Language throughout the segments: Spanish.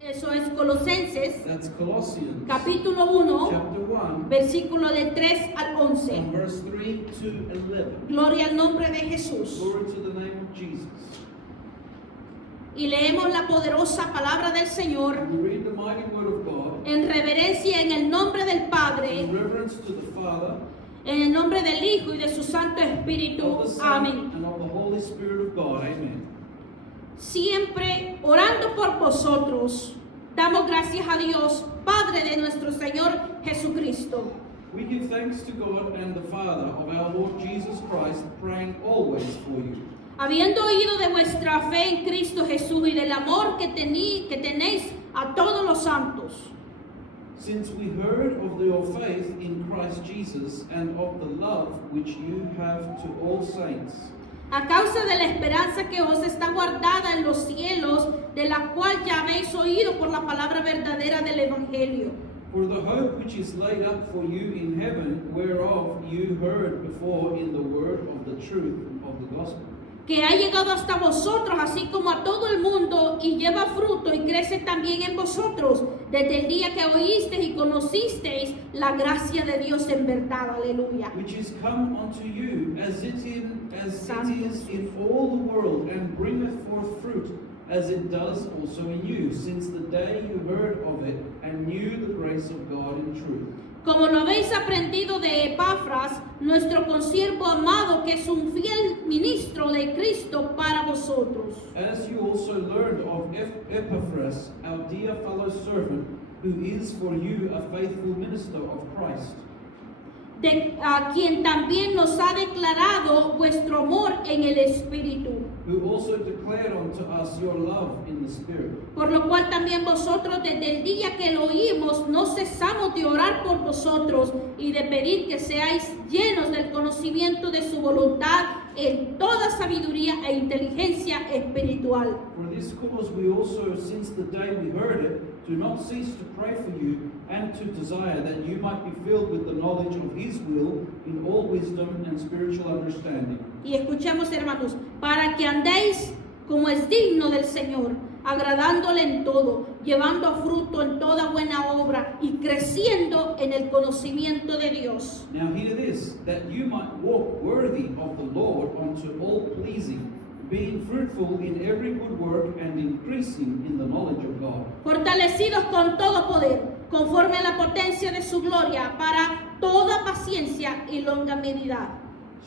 Eso es Colosenses, That's Colossians, capítulo 1, chapter 1, versículo del 3 al 11. from verse 3 to 11. Gloria al nombre de Jesús. Glory to the name of Jesus. Y leemos la poderosa palabra del Señor We read the mighty word of God en reverencia en el nombre del Padre, in reverence to the Father, en el nombre del Hijo y de su Santo Espíritu. of the Son, Amén. and of the Holy Spirit of God. Amen. Siempre orando por vosotros, damos gracias a Dios, Padre de nuestro Señor Jesucristo. We give thanks to God and the Father of our Lord Jesus Christ, praying always for you. Habiendo oído de vuestra fe en Cristo Jesús y del amor que tenéis a todos los santos, Since we heard of your faith in Christ Jesus and of the love which you have to all saints, a causa de la esperanza que os está guardada en los cielos, de la cual ya habéis oído por la palabra verdadera del Evangelio, for the hope which is laid up for you in heaven, whereof you heard before in the word of the truth of the gospel, que ha llegado hasta vosotros, así como a todo el mundo, y lleva fruto y crece también en vosotros, desde el día que oísteis y conocisteis la gracia de Dios en verdad. Aleluya. which is come unto you as it is in all the world, and bringeth forth fruit, as it does also in you, since the day you heard of it, and knew the grace of God in truth. Como lo habéis aprendido de Epafras, nuestro consiervo amado, que es un fiel ministro de Cristo para vosotros, As you also learned of Epaphras, our dear fellow servant, who is for you a faithful minister of Christ, a quien también nos ha declarado vuestro amor en el Espíritu, who also declared unto us your love in the Spirit. por lo cual también vosotros desde el día que lo oímos no cesamos de orar por vosotros y de pedir que seáis llenos del conocimiento de su voluntad en toda sabiduría e inteligencia espiritual. For this cause we also, since the day we heard it, do not cease to pray for you, and to desire that you might be filled with the knowledge of His will in all wisdom and spiritual understanding. Y escuchemos, hermanos, para que andéis como es digno del Señor, agradándole en todo, llevando fruto en toda buena obra y creciendo en el conocimiento de Dios. Now hear this, that you might walk worthy of the Lord unto all pleasing, being fruitful in every good work and increasing in the knowledge of God, Fortalecidos con todo poder, conforme a la potencia de su gloria, para toda paciencia y longanimidad,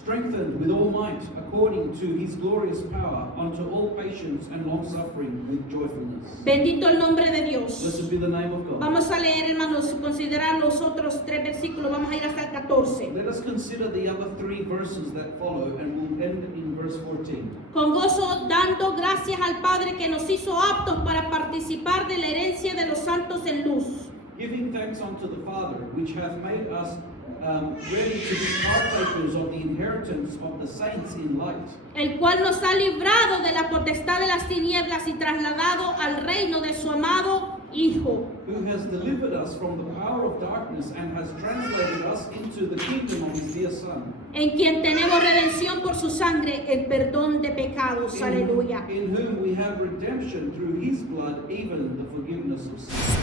strengthened with all might according to His glorious power, unto all patience and long-suffering with joyfulness. Bendito el nombre de Dios. Blessed be the name of God. Vamos a leer, hermanos, considerar los otros 3 versículos. Vamos a ir hasta el 14. Let us consider the other 3 verses that follow, and we'll end in verse 14. Con gozo dando gracias al Padre que nos hizo aptos para participar de la herencia de los santos en luz, Giving thanks unto the Father, which hath made us ready to be partakers of the inheritance of the saints in light, el cual nos ha librado de la potestad de las tinieblas y trasladado al reino de su amado Hijo, who has delivered us from the power of darkness and has translated us into the kingdom of His dear Son, en quien tenemos redención por su sangre, el perdón de pecados. Aleluya. in whom we have redemption through His blood, even the forgiveness of sins.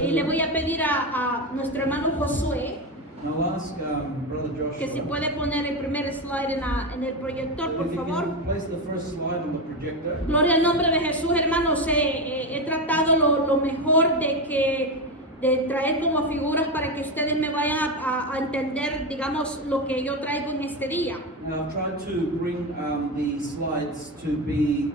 Y le voy a pedir a nuestro hermano Josué And I'll ask Brother Joshua, que si puede poner el primer slide en el proyector, por if you favor. can place the first slide on the projector. Gloria al nombre de Jesús, hermanos. He tratado lo mejor de traer como figuras para que ustedes me vayan a entender, digamos, lo que yo traigo en este día. Now, I've tried to bring the slides to be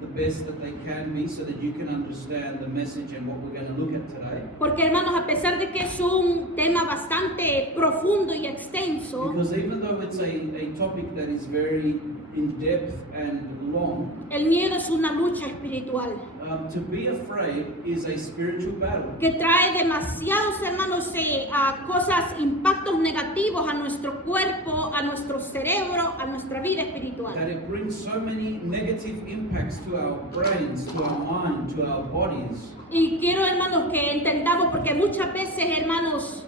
the best that they can be so that you can understand the message and what we're going to look at today. Porque, hermanos, a pesar de que es un tema bastante profundo y extenso, Because even though it's a topic that is very in depth and long, el miedo es una lucha espiritual to be afraid is a spiritual battle. que trae demasiados, hermanos, cosas, impactos negativos a nuestro cuerpo, a nuestro cerebro, a nuestra vida espiritual. That it brings so many negative impacts to our brains, to our mind, to our bodies. Y quiero, hermanos, que entendamos, porque muchas veces, hermanos,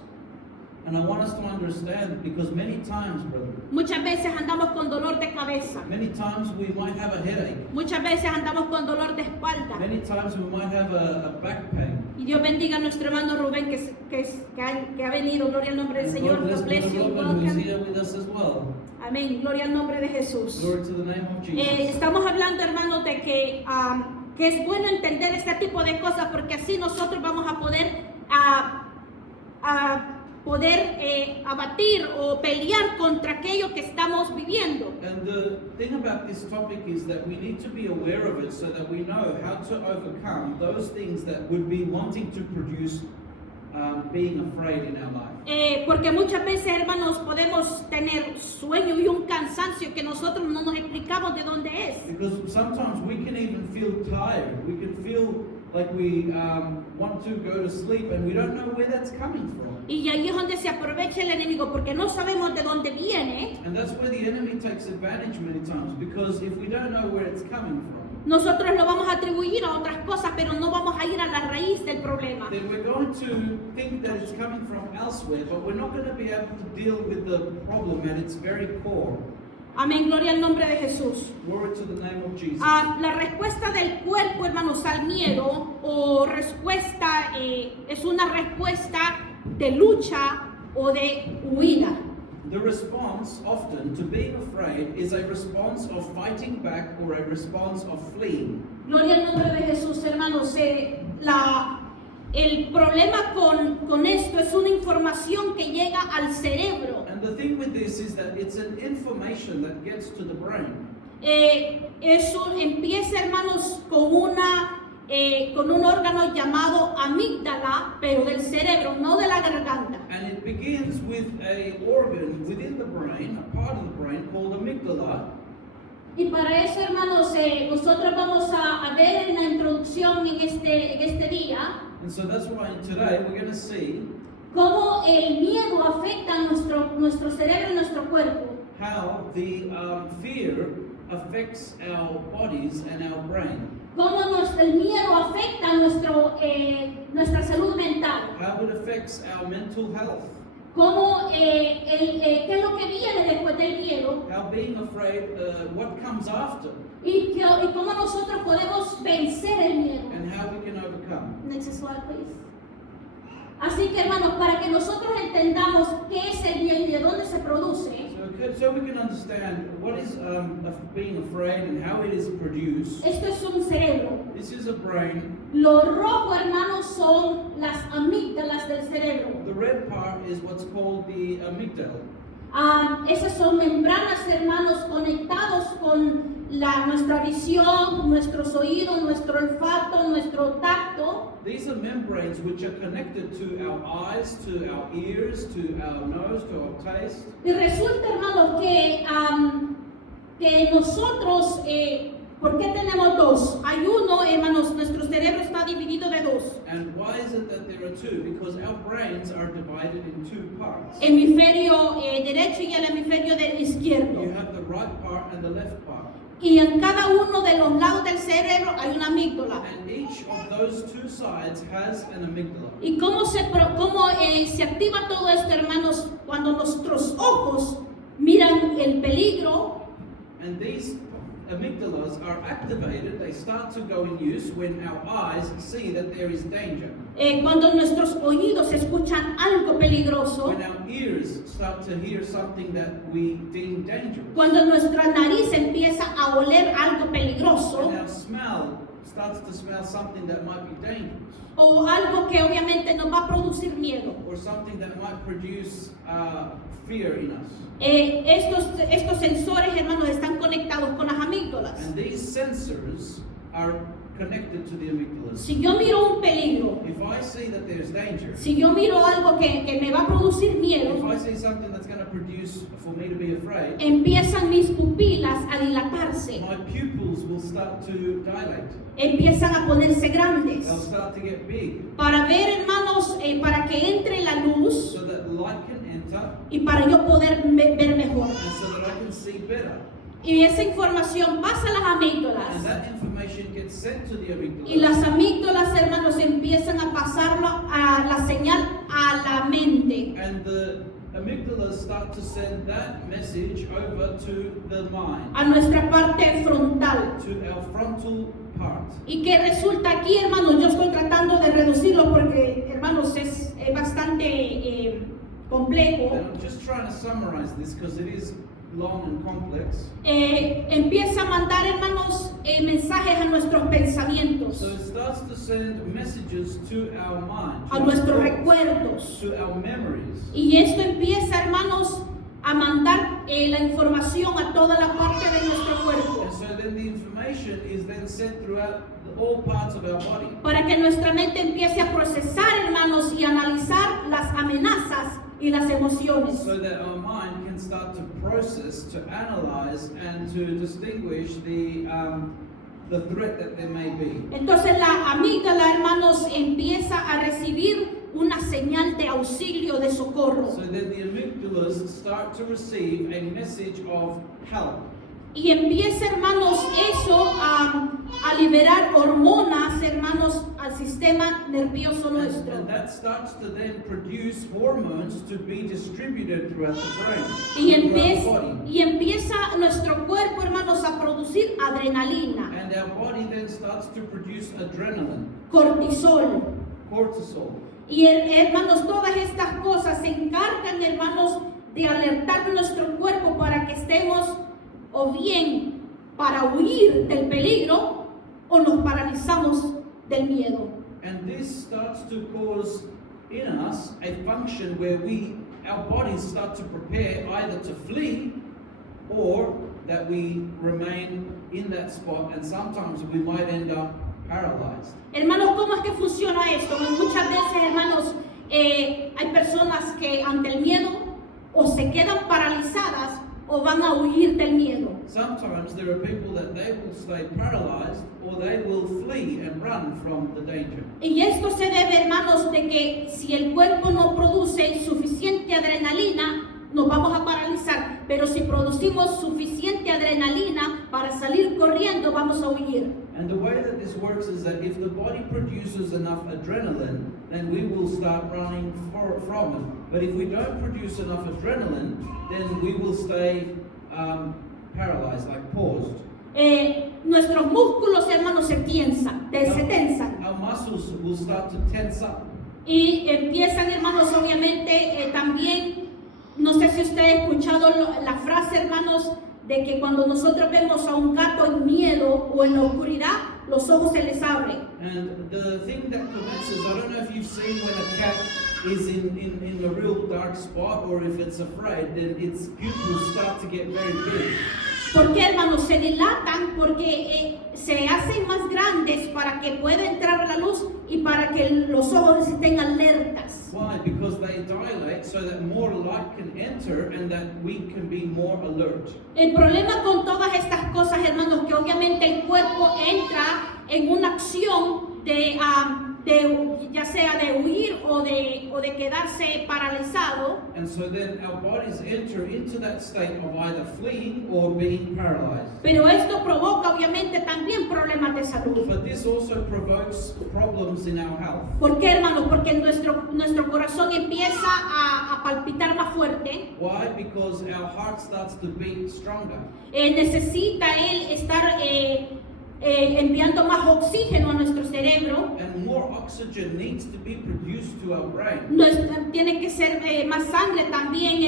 And I want us to understand, because many times, brother, Muchas veces andamos con dolor de cabeza. many times we might have a headache. Muchas veces andamos con dolor de espalda. Many times we might have a back pain. Y Dios bendiga a nuestro hermano Rubén que ha venido. Gloria al nombre del And Señor. God bless God bless you. Brother Robin, who is Welcome. here with us as well. Amén. Gloria al nombre de Jesús. Glory to the name of Jesus. Estamos hablando, hermanos, de que es bueno entender este tipo de cosas porque así nosotros vamos a poder abatir o pelear contra aquello que estamos viviendo. And the thing about this topic is that we need to be aware of it so that we know how to overcome those things that would be wanting to produce being afraid in our life. Porque muchas veces, hermanos, podemos tener sueño y un cansancio que nosotros no nos explicamos de dónde es. Because sometimes we can even feel tired. We can feel like we want to go to sleep and we don't know where that's coming from. Y ahí es donde se aprovecha el enemigo porque no sabemos de dónde viene. And that's where the enemy takes advantage many times, because if we don't know where it's coming from, Nosotros lo vamos a atribuir a otras cosas, pero no vamos a ir a la raíz del problema. then we're going to think that it's coming from elsewhere, but we're not going to be able to deal with the problem at its very core. Amén, gloria al nombre de Jesús. Glory to the name of Jesus. La respuesta del cuerpo, hermanos, al miedo o respuesta es una respuesta de lucha o de huida. The response often to being afraid is a response of fighting back or a response of fleeing. Gloria al nombre de Jesús, hermanos. El problema con esto es una información que llega al cerebro. And the thing with this is that it's an information that gets to the brain. Empieza, hermanos, con un órgano llamado amígdala, pero del cerebro, no de la garganta. And it begins with a organ within the brain, a part of the brain called amygdala. Y para eso, hermanos, nosotros vamos a ver en la introducción en este día And so that's why today we're going to see cómo el miedo afecta a nuestro cerebro y nuestro cuerpo. how the fear affects our bodies and our brain. Cómo el miedo afecta a nuestra salud mental. How it affects our mental health. Cómo, qué es lo que viene después del miedo. How being afraid, what comes after, Y cómo nosotros podemos vencer el miedo. and how we can overcome. Next slide, please. Así que, hermanos, para que nosotros entendamos qué es el miedo y de dónde se produce, So we can understand what is being afraid and how it is produced. esto es un cerebro. This is a brain. Lo rojo, hermanos, son las amígdalas del cerebro. The red part is what's called the amygdala. Esas son membranas, hermanos, conectados con nuestra visión, nuestros oídos, nuestro olfato, nuestro tacto. These are membranes which are connected to our eyes, to our ears, to our nose, to our taste. Y resulta, hermanos, que nosotros, ¿por qué tenemos dos? Hay uno, hermanos, nuestro cerebro está dividido de dos. And why is it that there are two? Because our brains are divided in two parts. Hemisferio derecho y el hemisferio izquierdo. You have the right part and the left part. Y en cada uno de los lados del cerebro hay una amígdala. And each of those two sides has an amygdala. ¿Y cómo se activa todo esto, hermanos? Cuando nuestros ojos miran el peligro. And these amygdalas are activated, they start to go in use when our eyes see that there is danger. Cuando nuestros oídos escuchan algo peligroso. When our ears start to hear something that we deem dangerous. Cuando nuestra nariz empieza a oler algo peligroso. When our smell starts to smell something that might be dangerous. O algo que obviamente nos va a producir miedo. Or something that might produce fear in us. Estos sensores, hermanos, están conectados con las amígdalas. And these sensors are connected to the amygdalas. Si yo miro un peligro, If I see that there's danger, si yo miro algo que me va a producir miedo, if I see something that's going to produce for me to be afraid, empiezan mis pupilas a dilatarse, my pupils will start to dilate. empiezan a ponerse grandes. They'll start to get big Para ver, hermanos, para que entre la luz so that light can enter y para yo poder ver mejor. and so that I can see better. Y esa información pasa a las And amígdalas. that information gets sent to the Y las amygdalas. amígdalas, hermanos, empiezan a pasarlo a la señal a la mente. And and the amygdalas start to send that message over to the mind, a nuestra parte frontal. to our frontal part. Y que resulta aquí, hermanos, yo estoy tratando de reducirlo porque, hermanos, es bastante complejo. And I'm just trying to summarize this because it is long and complex. Empieza a mandar, hermanos, mensajes a nuestros pensamientos, So it starts to send messages to our mind, a to nuestros our thoughts, recuerdos. to our memories. Y esto empieza, hermanos, a mandar la información a toda la parte de nuestro cuerpo, And so then the information is then sent throughout all parts of our body. para que nuestra mente empiece a procesar, hermanos, y analizar las amenazas y las emociones. So that our mind can start to process, to analyze, and to distinguish the threat that there may be. Entonces la amígdala, hermanos, empieza a recibir una señal de auxilio, de socorro. So then the amygdalas start to receive a message of help. Y empieza, hermanos, eso a liberar hormonas, hermanos, al sistema nervioso nuestro. And that starts to then produce hormones to be distributed throughout the brain, Y throughout the body. empieza nuestro cuerpo, hermanos, a producir adrenalina, And our body then starts to produce adrenaline, cortisol. cortisol. Y hermanos, todas estas cosas se encargan, hermanos, de alertar nuestro cuerpo para que estemos o bien para huir del peligro o nos paralizamos del miedo. And this starts to cause in us a function where our bodies start to prepare either to flee or that we remain in that spot, and sometimes we might end up paralyzed. Hermanos, ¿cómo es que funciona esto? Muchas veces, hermanos, hay personas que ante el miedo o se quedan paralizadas o van a huir del miedo. Sometimes there are people that they will stay paralyzed or they will flee and run from the danger. Y esto se debe, hermanos, de que si el cuerpo no produce suficiente adrenalina, nos vamos a paralizar. Pero si producimos suficiente adrenalina para salir corriendo, vamos a huir. And the way that this works is that if the body produces enough adrenaline, then we will start running from it. But if we don't produce enough adrenaline, then we will stay paralyzed, like paused. Nuestros músculos, hermanos, se tensan. Our muscles will start to tense up. Y empiezan, hermanos, obviamente, también, no sé si usted ha escuchado la frase, hermanos, de que cuando nosotros vemos a un gato en miedo o en la oscuridad, los ojos se les abren. And the thing that commences, I don't know if you've seen when a cat is in a real dark spot or if it's afraid, then its pupils start to get very big. ¿Por qué, hermanos? Se dilatan porque se hacen más grandes para que pueda entrar la luz y para que los ojos estén alertas. Why? Because they dilate so that more light can enter and that we can be more alert. El problema con todas estas cosas, hermanos, que obviamente el cuerpo entra en una acción de ya sea de huir o de quedarse paralizado. And so then our bodies enter into that state of either fleeing or being paralyzed. Pero esto provoca obviamente también problemas de salud. But this also provokes problems in our health. ¿Por qué, hermanos? Porque nuestro corazón empieza a palpitar más fuerte. Why? Because our heart starts to beat stronger. Necesita él estar enviando más oxígeno a nuestro cerebro. And more oxygen needs to be produced to our brain. Tiene que ser más sangre también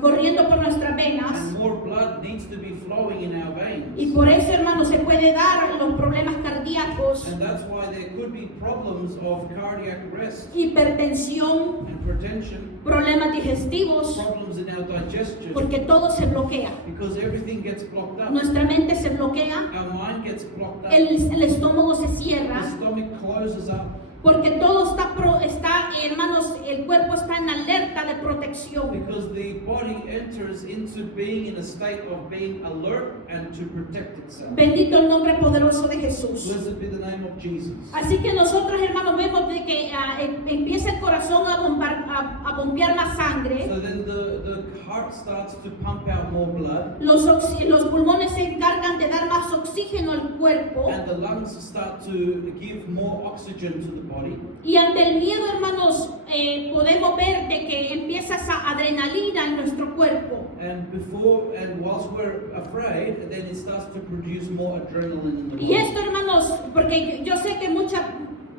corriendo por nuestras venas. And more blood needs to be flowing in our veins. Y por eso, hermanos, se puede dar los problemas cardíacos, And that's why there could be problems of cardiac arrest hipertensión, and hypertension, problemas digestivos, problems in our digestion, porque todo se bloquea. because everything gets blocked up. Nuestra mente se bloquea, Our mind gets blocked up. el estómago se The cierra, stomach closes up porque todo está, hermanos, el cuerpo está en alerta de protección. because the body enters into being in a state of being alert and to protect itself. Bendito el nombre poderoso de Jesús. Blessed be the name of Jesus. Así que nosotros, hermanos, vemos de empieza el corazón a bombear más sangre, So then the heart starts to pump out more blood, los pulmones se encargan de dar más oxígeno al cuerpo. and the lungs start to give more oxygen to the body. Y ante el miedo, hermanos, podemos ver de que empieza esa adrenalina en nuestro cuerpo. And whilst we're afraid, then it starts to produce more adrenaline in the Y body. esto, hermanos, porque yo sé que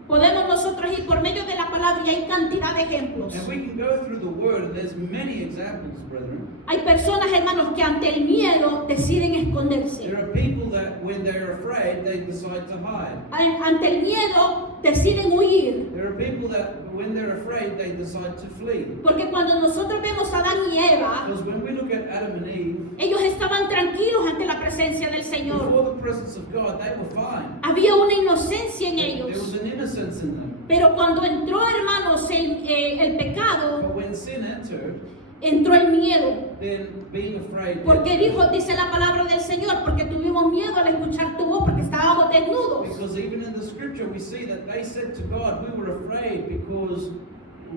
podemos nosotros ir por medio de la palabra y hay cantidad de ejemplos. And we can go through the word, and there's many examples, brethren. Hay personas, hermanos, que ante el miedo deciden esconderse. There are people that when they're afraid, they decide to hide. Ante el miedo deciden huir. There are people that when they're afraid, they decide to flee. Porque cuando nosotros vemos a Adán y Eva, Because when we look at Adam and Eve, ellos estaban tranquilos ante la presencia del Señor. before the presence of God, they were fine. Había una inocencia en There ellos. was an innocence in them. Pero cuando entró, hermanos, el pecado, But when sin entered, entró el miedo. then being afraid. Porque dice la palabra del Señor, porque tuvimos miedo al escuchar tu voz, porque estábamos desnudos. Because even in the scripture, we see that they said to God, we were afraid because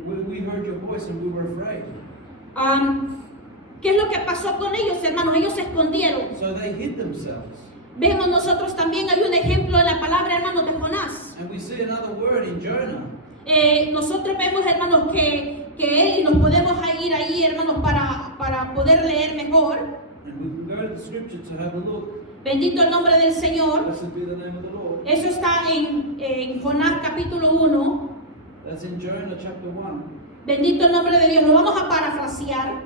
we heard your voice and we were afraid. ¿Qué es lo que pasó con ellos, hermanos? Ellos se escondieron. So they hid themselves. Vemos nosotros también, hay un ejemplo en la palabra, hermanos, de Jonás. And we see another word in Jonah. Nosotros vemos, hermanos, que él, y nos podemos ir ahí, hermanos, para poder leer mejor. And we can go to the scripture to have a look. Bendito el nombre del Señor. Blessed be the name of the Lord. Eso está en Jonás capítulo 1. That's in Jonah chapter 1. Bendito el nombre de Dios. Lo vamos a parafrasear.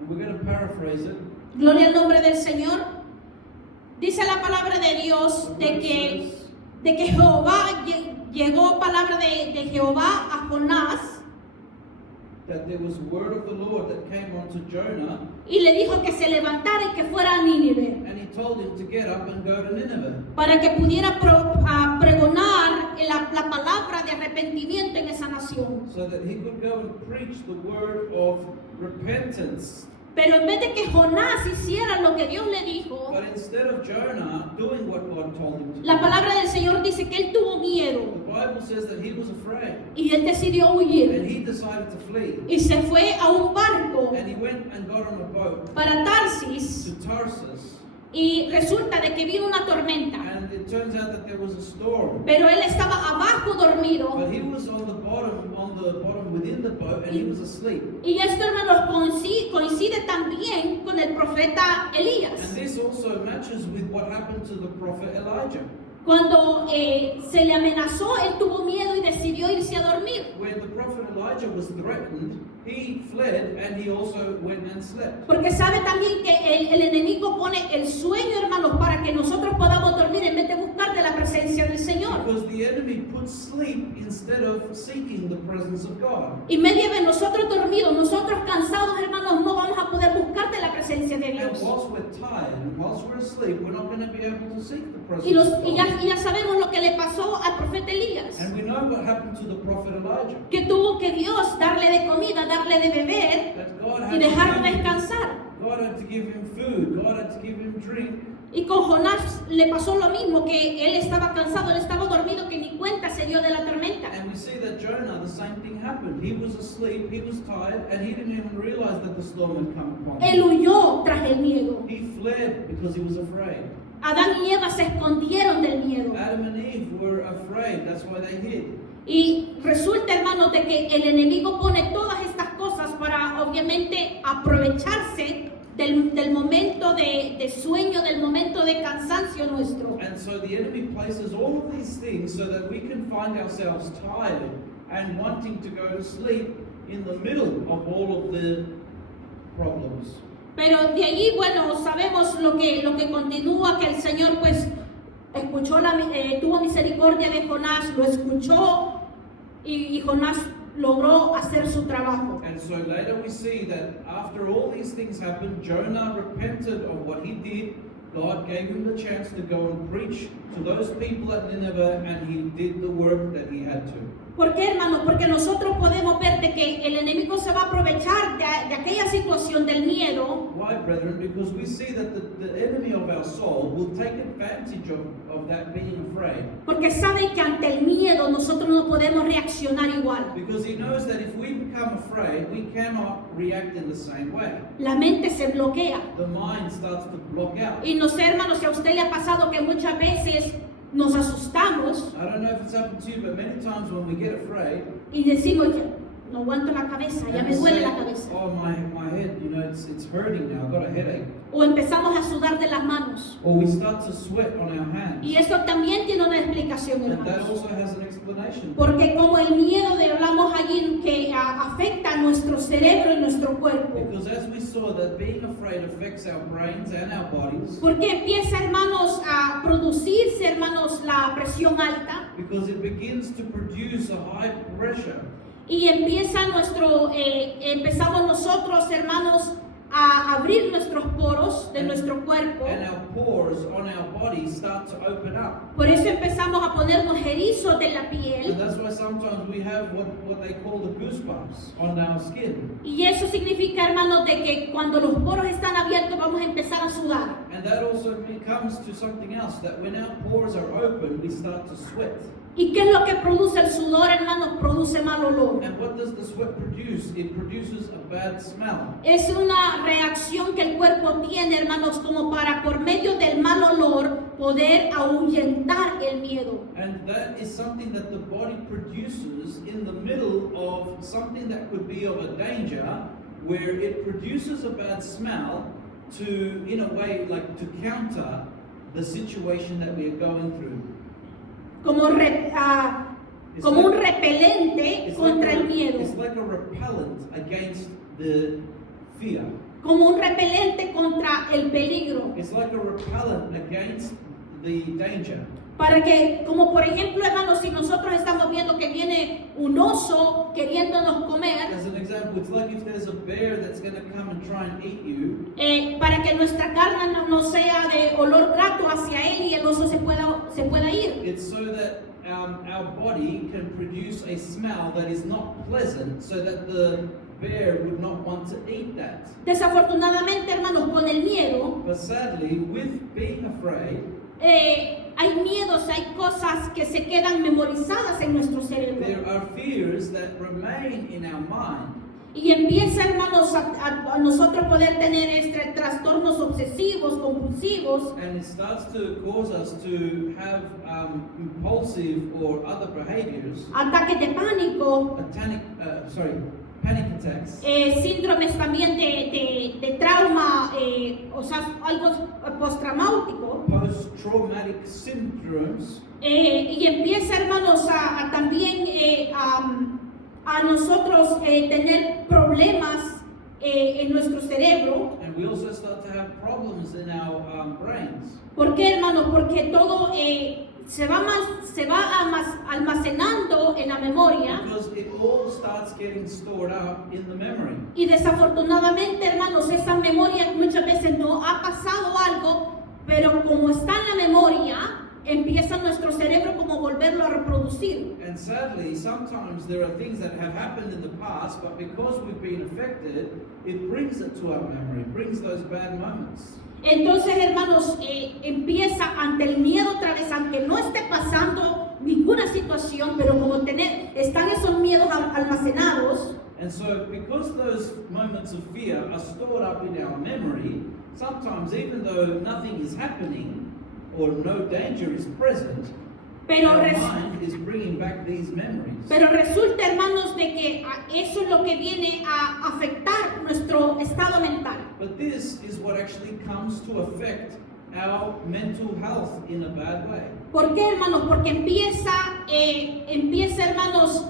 And we're going to paraphrase it. Gloria al nombre del Señor. Dice la palabra de Dios de que Jehová, llegó palabra de Jehová a Jonás That there was word of the Lord that came unto Jonah, y le dijo que se levantara y que fuera a Nínive and he told him to get up and go to Nineveh, para que pudiera pregonar la palabra de arrepentimiento en esa nación. so that he could go and preach the word of repentance. Pero en vez de que Jonás hiciera lo que Dios le dijo, But instead of Jonah doing what God told him to la do, palabra del Señor dice que él tuvo miedo the Bible says that he was afraid, y él decidió huir and he decided to flee. y se fue a un barco And he went and got on a boat para Tarsis. to Tarsus, Y resulta de que vino una tormenta, and it turns out that there was a storm. pero él estaba abajo dormido. But he was on the bottom within the boat, and he was asleep. Y esto, hermanos, coincide también con el profeta And Elías. this also matches with what happened to the prophet Elijah. Cuando se le amenazó, él tuvo miedo y decidió irse a dormir. When the prophet Elijah was threatened, he fled and he also went and slept. Porque sabe también que el enemigo pone el sueño, hermanos, para que nosotros podamos dormir en vez de buscar de la presencia del Señor. Because the enemy puts sleep instead of seeking the presence of God. Y media vez nosotros dormidos, nosotros cansados, hermanos, no vamos a poder buscar de la presencia de And Dios. whilst we're tired and whilst we're asleep, we're not going to be able to seek the presence Y of God. ya sabemos lo que le pasó al profeta Elías. And we know what happened to the prophet Elijah. Que tuvo que Dios darle de comida, darle de beber That God y had, dejarlo to give him, descansar. God had to give him food. God had to give him drink. Y con Jonás le pasó lo mismo, que él estaba cansado, él estaba dormido, que ni cuenta se dio de la tormenta. And we see that Jonah, the same thing happened. He was asleep, he was tired, and he didn't even realize that the storm had come upon Él him. huyó tras el miedo. He fled because he was afraid. Adán y Eva se escondieron del miedo. Adam and Eve were afraid. That's why they hid. Y resulta, hermanos, de que el enemigo pone todas estas cosas para, obviamente, aprovecharse del momento de sueño, del momento de cansancio nuestro. And so the enemy places all of these things so that we can find ourselves tired and wanting to go to sleep in the middle of all of the problems. Pero de allí, bueno, sabemos lo que continúa, que el Señor pues escuchó tuvo misericordia de Jonás, lo escuchó y Jonás logró hacer su trabajo. And so later we see that after all these things happened, Jonah repented of what he did, God gave him the chance to go and preach to those people at Nineveh, and he did the work that he had to. ¿Por qué, hermanos? Porque nosotros podemos ver de que el enemigo se va a aprovechar de aquella situación del miedo. Why, brethren? Because we see that the enemy of our soul will take advantage of that being afraid. Porque sabe que ante el miedo nosotros no podemos reaccionar igual. Because he knows that if we become afraid, we cannot react in the same way. La mente se bloquea. The mind starts to block out. Y no sé, hermanos, si a usted le ha pasado que muchas veces nos asustamos I don't know if it's happened to you, but many times when we get afraid, y decimos, ya, no aguanto la cabeza, ya and me we duele say, la cabeza. oh, my head, you know, it's hurting now, I've got a headache. O empezamos a sudar de las manos. Or we start to sweat on our hands. Y eso también tiene una explicación, And that hermanos. also has an explanation. Porque como el miedo de hablamos allí que afecta a nuestro cerebro y nuestro cuerpo. Because as we saw that being afraid affects our brains and our bodies, Porque empieza, hermanos, a producirse, hermanos, la presión alta. because it begins to produce a high pressure. Y empieza empezamos nosotros, hermanos, a abrir nuestros poros de nuestro cuerpo. And our pores on our body start to open up. Por eso empezamos a ponernos erizos de la And piel. that's why sometimes we have what they call the goosebumps on our skin. Y eso significa, hermanos, de que cuando los poros están abiertos vamos a empezar a sudar. And that also comes to something else, that when our pores are open, we start to sweat. ¿Y qué es lo que produce el sudor, hermanos? Produce mal olor. And what does the sweat produce? It produces a bad smell. Es una reacción que el cuerpo tiene, hermanos, como para por medio del mal olor poder ahuyentar el miedo. And that is something that the body produces in the middle of something that could be of a danger, where it produces a bad smell to, in a way, like to counter the situation that we are going through. Como un repelente It's contra like el miedo. it's like a repellent against the fear. Como un repelente contra el peligro. It's like a repellent against the danger. Para que, como por ejemplo, hermanos, si nosotros estamos viendo que viene un oso queriéndonos comer, As an example, it's like if there's a bear that's going to come and try and eat you, para que nuestra carne no sea de olor grato hacia él y el oso se pueda ir. it's so that our body can produce a smell that is not pleasant, so that the bear would not want to eat that. Desafortunadamente, hermanos, con el miedo, But sadly, with being afraid, hay miedos, hay cosas que se quedan memorizadas en nuestro cerebro. there are fears that remain in our mind. Y empieza, hermanos, a nosotros poder tener trastornos obsesivos, compulsivos, And it starts to cause us to have impulsive or other behaviors, ataques de pánico, panic attacks, síndromes también de trauma, o sea, algo postraumático. post-traumatic syndromes, Y empieza, hermanos, a también a nosotros tener problemas en nuestro cerebro. and we also start to have problems in our brains. ¿Por qué, hermanos? Porque todo se va almacenando en la memoria. Because it all starts getting stored up in the memory. Y desafortunadamente, hermanos, esa memoria muchas veces no ha pasado algo, pero como está en la memoria, empieza nuestro cerebro como volverlo a reproducir. And sadly, sometimes there are things that have happened in the past, but because we've been affected, it brings it to our memory, it brings those bad moments. Entonces, hermanos, empieza ante el miedo otra vez, aunque no esté pasando ninguna situación, pero como están esos miedos almacenados. And so, because those moments of fear are stored up in our memory, sometimes even though nothing is happening or no danger is present, Pero, our mind is bringing back these memories. pero resulta, hermanos, de que eso es lo que viene a afectar nuestro estado mental. But this is what actually comes to affect our mental health in a bad way. ¿Por qué, hermanos? Porque empieza, hermanos,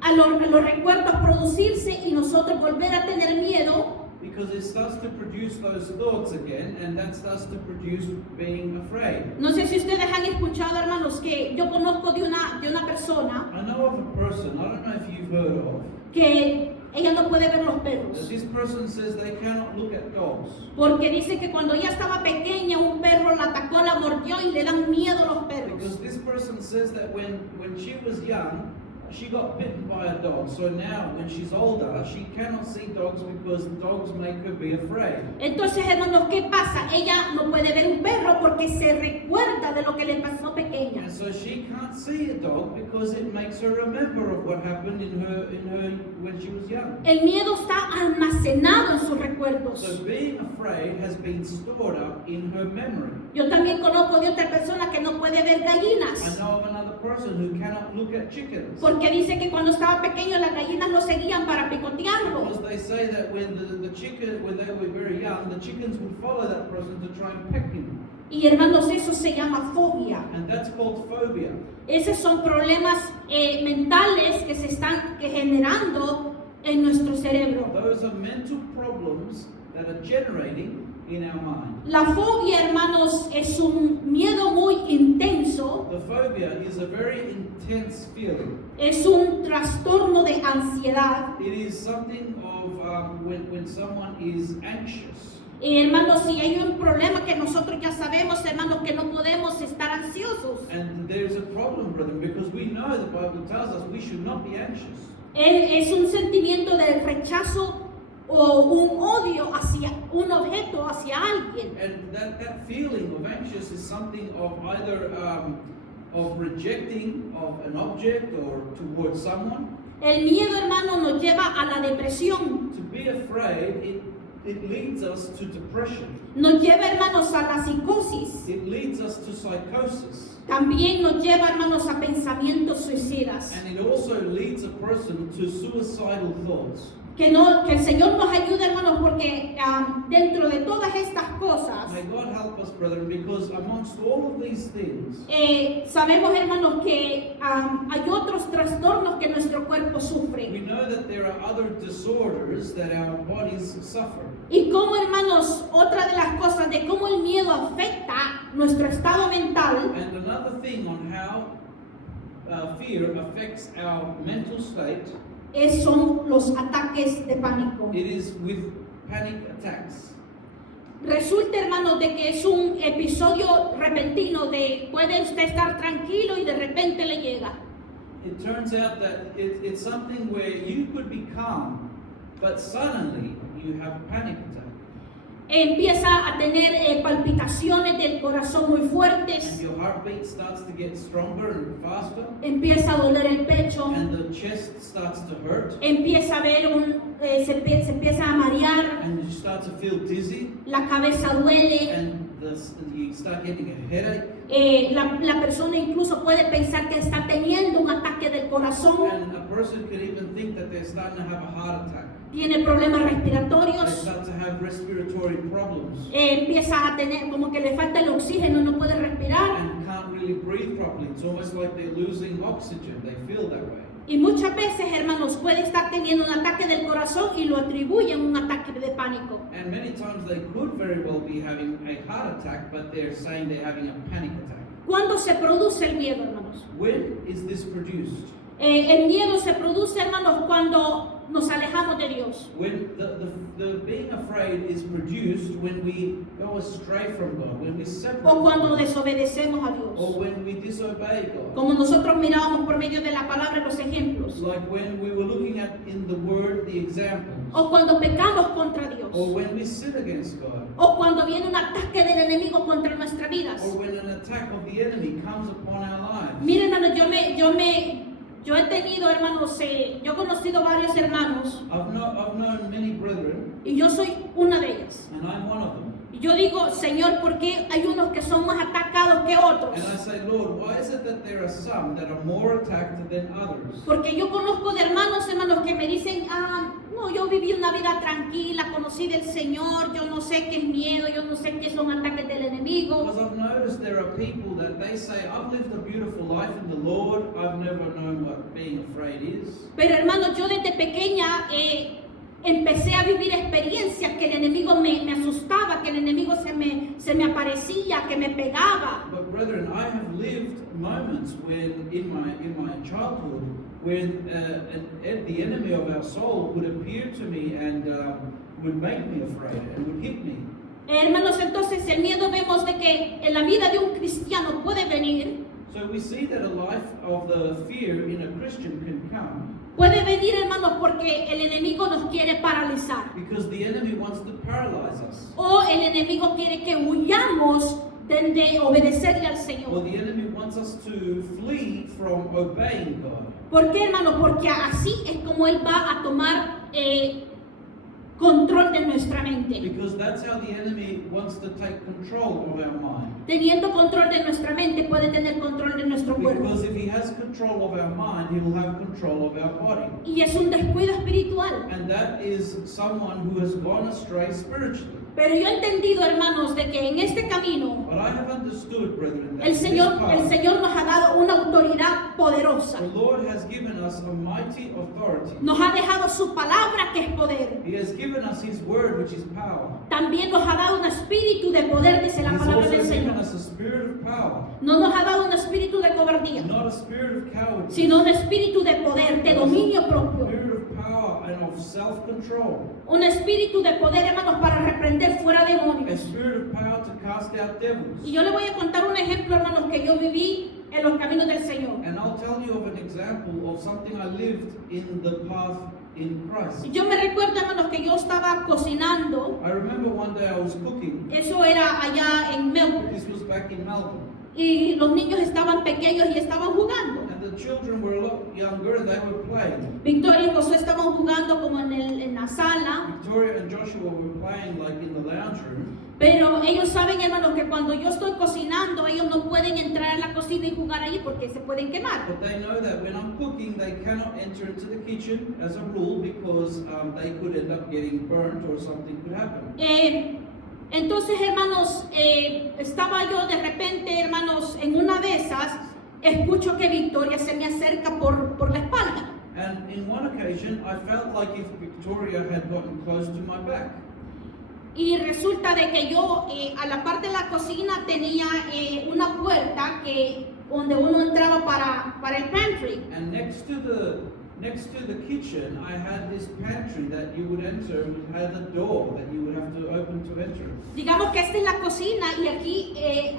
a los recuerdos a producirse y nosotros volver a tener miedo. Because it starts to produce those thoughts again, and that starts to produce being afraid. No sé si ustedes han escuchado, hermanos, que yo conozco de una persona I know of a person, I don't know if you've heard of, que ella no puede ver los perros. This person says they cannot look at dogs. Porque dice que cuando ella estaba pequeña, un perro la atacó, la mordió y le dan miedo los perros. Because this person says that when she was young, she got bitten by a dog. So now, when she's older, she cannot see dogs because dogs make her be afraid. Entonces, hermanos, ¿qué pasa? Ella no puede ver un perro porque se recuerda de lo que le pasó pequeña. And so she can't see a dog because it makes her remember of what happened in her when she was young. El miedo está almacenado en sus So recuerdos. being afraid has been stored up in her memory. Yo también conozco de otra persona que no puede ver I gallinas. know of another person who cannot look at chickens. Porque dice que cuando estaba pequeño las gallinas lo seguían para picotearlo. Because they say that when when they were very young, the chickens would follow that person to try and peck him. Y hermanos, eso se llama fobia. And that's called phobia. Esos son problemas mentales que se están generando en nuestro cerebro. Those are mental problems that are generating in our mind. La fobia, hermanos, es un miedo muy intenso, The phobia is a very intense feeling. es un trastorno de ansiedad. It is something of when someone is anxious. Y hermanos, si hay un problema que nosotros ya sabemos, hermanos, que no podemos estar ansiosos. And there's a problem, brethren, because we know the Bible tells us we should not be anxious. Es un sentimiento de rechazo o un odio hacia un objeto, hacia alguien. And that feeling of anxious is something of either of rejecting of an object or towards someone. El miedo, hermano, nos lleva a la depresión. To be afraid, it leads us to depression. Nos lleva, hermanos, a la psicosis. It leads us to psychosis. También nos lleva, hermanos, a pensamientos suicidas. And it also leads a person to suicidal thoughts. Que el Señor nos ayude, hermanos, porque dentro de todas estas cosas, May God help us, brethren, because amongst all of these things, sabemos, hermanos, que hay otros trastornos que nuestro cuerpo we sufre. know that there are other disorders that our bodies suffer. Y cómo, hermanos, otra de las cosas de cómo el miedo afecta nuestro estado mental And another thing on how fear affects our mental state, son los ataques de pánico. it is with panic attacks. Resulta, hermanos, de que es un episodio repentino de puede usted estar tranquilo y de repente le llega. It turns out that it's something where you could be calm, but suddenly you have a panic attack. Empieza a tener palpitaciones del corazón muy And fuertes, your heartbeat starts to get stronger and faster, empieza a doler el pecho, and the chest starts to hurt, empieza a ver se empieza a marear, and you start to feel dizzy, la cabeza duele, and you start getting a headache. la persona incluso puede pensar que está teniendo un ataque del corazón, And a person could even think that they're starting to have a heart attack. tiene problemas They respiratorios, start to have respiratory problems empieza a tener como que le falta el oxígeno, no puede respirar. and can't really breathe properly. It's almost like they're losing oxygen. They feel that way. Y muchas veces, hermanos, puede estar teniendo un ataque del corazón y lo atribuyen a un ataque de pánico. And many times they could very well be having a heart attack, but they're saying they're having a panic attack. ¿Cuándo se produce el miedo, hermanos? When is this produced? El miedo se produce, hermanos, cuando nos alejamos de Dios. When the being afraid is produced when we go astray from God, when we separate O cuando from God, desobedecemos a or Dios. when we disobey God. Como nosotros mirábamos por medio de la palabra los ejemplos. Like when we were looking at in the Word the examples, O cuando pecamos contra Dios. or when we sin against God, O cuando viene un ataque del enemigo contra nuestras vidas. or when an attack of the enemy comes upon our lives. Miren, hermanos, yo he tenido, hermanos, yo he conocido varios hermanos I've known many brethren, y yo soy una de ellas. and I'm one of them. Y yo digo, Señor, ¿por qué hay unos que son más atacados que otros? And I say, Lord, why is it that there are some that are more attacked than others? Porque yo conozco de hermanos que me dicen, no, yo viví una vida tranquila, conocí del Señor, yo no sé qué es miedo, yo no sé qué son ataques del enemigo. Because I've noticed there are people that they say, I've lived a beautiful life in the Lord, I've never known what being afraid is. Pero hermanos, yo desde pequeña empecé a vivir experiencias que el enemigo me asustaba, que el enemigo se me aparecía, que me pegaba. But brethren, I have lived moments when in my childhood when the enemy of our soul would appear to me and would make me afraid and would hit me. Hermanos, entonces el miedo vemos de que en la vida de un cristiano puede venir. So we see that a life of the fear in a Christian can come Puede venir, hermanos, porque el enemigo nos quiere paralizar. because the enemy wants to paralyze us. O el enemigo quiere que huyamos de obedecerle al Or Señor. the enemy wants us to flee from obeying God. ¿Por qué, hermanos? Porque así es como Él va a tomar control de nuestra mente. Because that's how the enemy wants to take control of our mind. Teniendo control de nuestra mente, puede tener control de nuestro cuerpo. Because if he has control of our mind, he will have control of our body. Y es un descuido espiritual. And that is someone who has gone astray spiritually. Pero yo he entendido, hermanos, de que en este camino But I have understood, brethren, that el in this Señor nos ha dado una autoridad poderosa. the Lord has given us a mighty authority. Nos ha dejado su palabra, que es poder. He has given us his word, which is power. También nos ha dado un espíritu de poder, dice la He's palabra also del given Señor. us a spirit of power, No nos ha dado un espíritu de cobardía, not a spirit of cowardice, sino un espíritu de poder, de dominio a propio. spirit of power and of self-control, Un espíritu de poder, hermanos, para reprender fuera a demonios. spirit of power to cast out devils. Y yo le voy a contar un ejemplo, hermanos, que yo viví en los caminos del Señor. And I'll tell you of an example of something I lived in the path in Christ. Yo me recuerdo, hermanos, que yo estaba cocinando. I remember one day I was cooking. Eso era allá en Melbourne. This was back in Melbourne. Y los niños estaban pequeños y estaban jugando. And the children were a lot younger and they were playing. Victoria y José estaban jugando como en la sala. Victoria and Joshua were playing like in the lounge room. Pero ellos saben, hermanos, que cuando yo estoy cocinando, ellos no pueden entrar a la cocina y jugar allí porque se pueden quemar. But they know that when I'm cooking, they cannot enter into the kitchen as a rule because they could end up getting burnt or something could happen. Entonces, hermanos, estaba yo de repente, hermanos, en una de esas, escucho que Victoria se me acerca por la espalda. And in one occasion, I felt like if Victoria had gotten close to my back. Y resulta de que yo, a la parte de la cocina, tenía una puerta donde uno entraba para el pantry. And next to the kitchen, I had this pantry that you would enter, and it had a door that you would have to open to enter. Digamos que esta es la cocina y aquí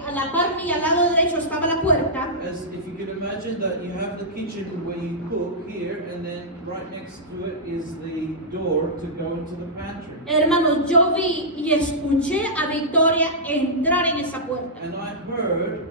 a la par mía, al lado derecho, estaba la puerta. As if you could imagine that you have the kitchen where you cook here, and then right next to it is the door to go into the pantry. Hermanos, yo vi y escuché a Victoria entrar en esa puerta. And I heard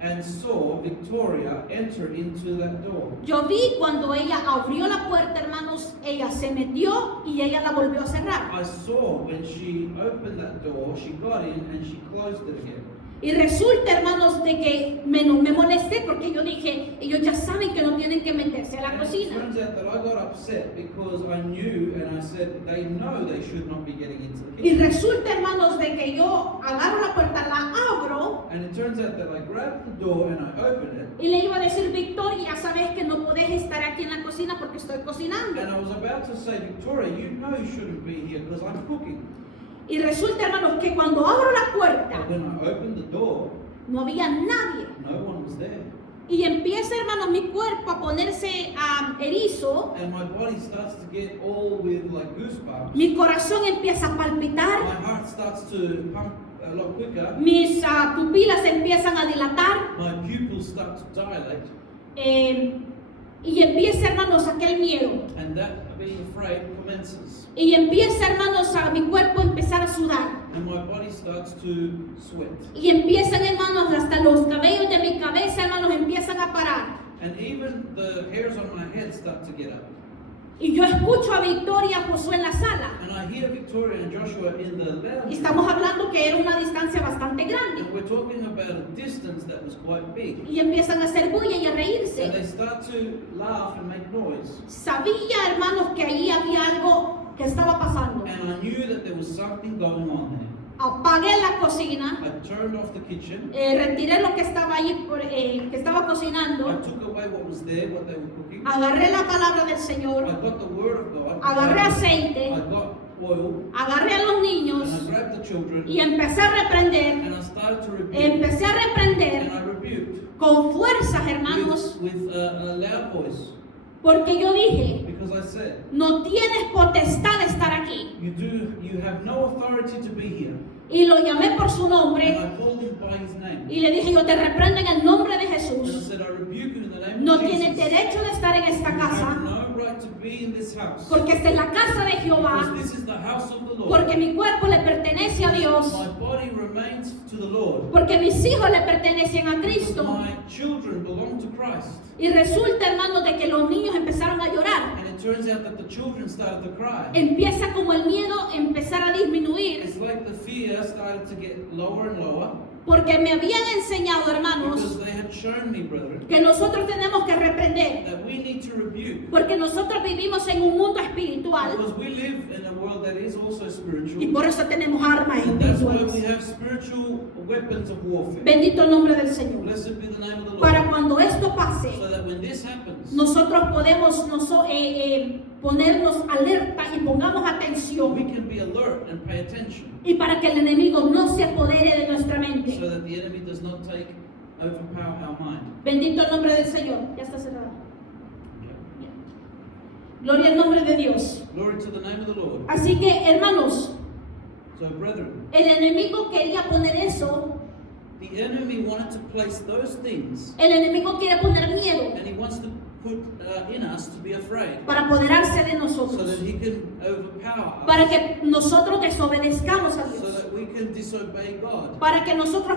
and saw Victoria enter into that door. Yo vi cuando ella abrió la puerta, hermanos, ella se metió y ella la volvió a cerrar. I saw when she opened that door, she got in and she closed it again. Y resulta, hermanos, de que me molesté porque yo dije, ellos ya saben que no tienen que meterse a la And it cocina. turns out that I got upset because I knew and I said they know they should not be getting into the Y kitchen. resulta, hermanos, de que yo agarro la puerta, la abro And it turns out that I grabbed the door and I opened it. y le iba a decir, Victoria, ya sabes que no podés estar aquí en la cocina porque estoy cocinando. And I was about to say, Victoria, you know you shouldn't be here because I'm cooking. Y resulta, hermanos, que cuando abro la puerta, But when I opened the door, no había nadie. no one was there. Y empieza, hermanos, mi cuerpo a ponerse erizo. And my body starts to get all with like goosebumps. Mi corazón empieza a palpitar. My heart starts to pump a lot quicker. Mis pupilas empiezan a dilatar. My pupils start to dilate. Y empieza, hermanos, aquel miedo. And that being afraid commences. Y empieza, hermanos, a mi cuerpo a empezar a sudar. And my body starts to sweat. Y empiezan, hermanos, hasta los cabellos de mi cabeza, hermanos, empiezan a parar. And even the hairs on my head start to get up. Y yo escucho a Victoria y a Josué en la sala. And I hear Victoria and Joshua in the lounge. Y estamos hablando que era una distancia bastante grande. And we're talking about a distance that was quite big. Y empiezan a hacer bulla y a And reírse. they start to laugh and make noise. Sabía, hermanos, que ahí había algo que estaba pasando. And I knew that there was something going on there. Apagué la cocina, I turned off the kitchen. retiré lo que estaba allí, que estaba I cocinando, took away what was there, what they were cooking. agarré la palabra del I Señor, got the word of God. agarré aceite I got oil, agarré a los and niños I grabbed the children, y empecé a reprender. and I started to rebuke, Empecé a and reprender I rebuked con fuerzas, hermanos, with a loud voice, porque yo dije, because I said, no tienes potestad de estar aquí. you have no authority to be here. Y lo llamé por su And nombre I called him by his name. y le dije, yo te reprendo en el nombre de And I Jesús. said, I rebuke you in the name No of tienes Jesus. derecho de estar en esta You have casa, no right to be in this house. porque esta es la casa de Jehová, Because this is the house of the Lord. porque mi cuerpo le pertenece a Dios, My body remains to the Lord. porque mis hijos le pertenecen a Because Cristo. my children belong to Christ. Y resulta, hermanos, de que los niños empezaron a llorar. And it turns out that the children started to cry. Empieza como el miedo empezar a disminuir, It's like the fear started to get lower and lower. porque me habían enseñado, hermanos, Because they had shown me, brethren, que nosotros tenemos que reprender, that we need to rebuke. porque nosotros vivimos en un mundo espiritual Because we live in a world that is also spiritual. y por eso tenemos armas And that's why we espirituales. have spiritual weapons of warfare. Bendito el nombre del Señor. Blessed be the name of the Lord. Para cuando esto pase, So that when this happens, nosotros podemos ponernos alerta y pongamos we atención, can be alert and pay attention, y para que el enemigo no se apodere de nuestra mente. so that the enemy does not overpower our mind. Bendito el nombre del Señor. Ya está cerrado. Gloria al nombre de Dios. Glory to the name of the Lord. Así que, hermanos, So, brethren, el enemigo quería poner eso. the enemy wanted to place those things, El enemigo quiere poner miedo and he wants to put in us to be afraid, para apoderarse de so nosotros, that he can overpower para us, que nosotros desobedezcamos a so Dios, that we can disobey God, para que nosotros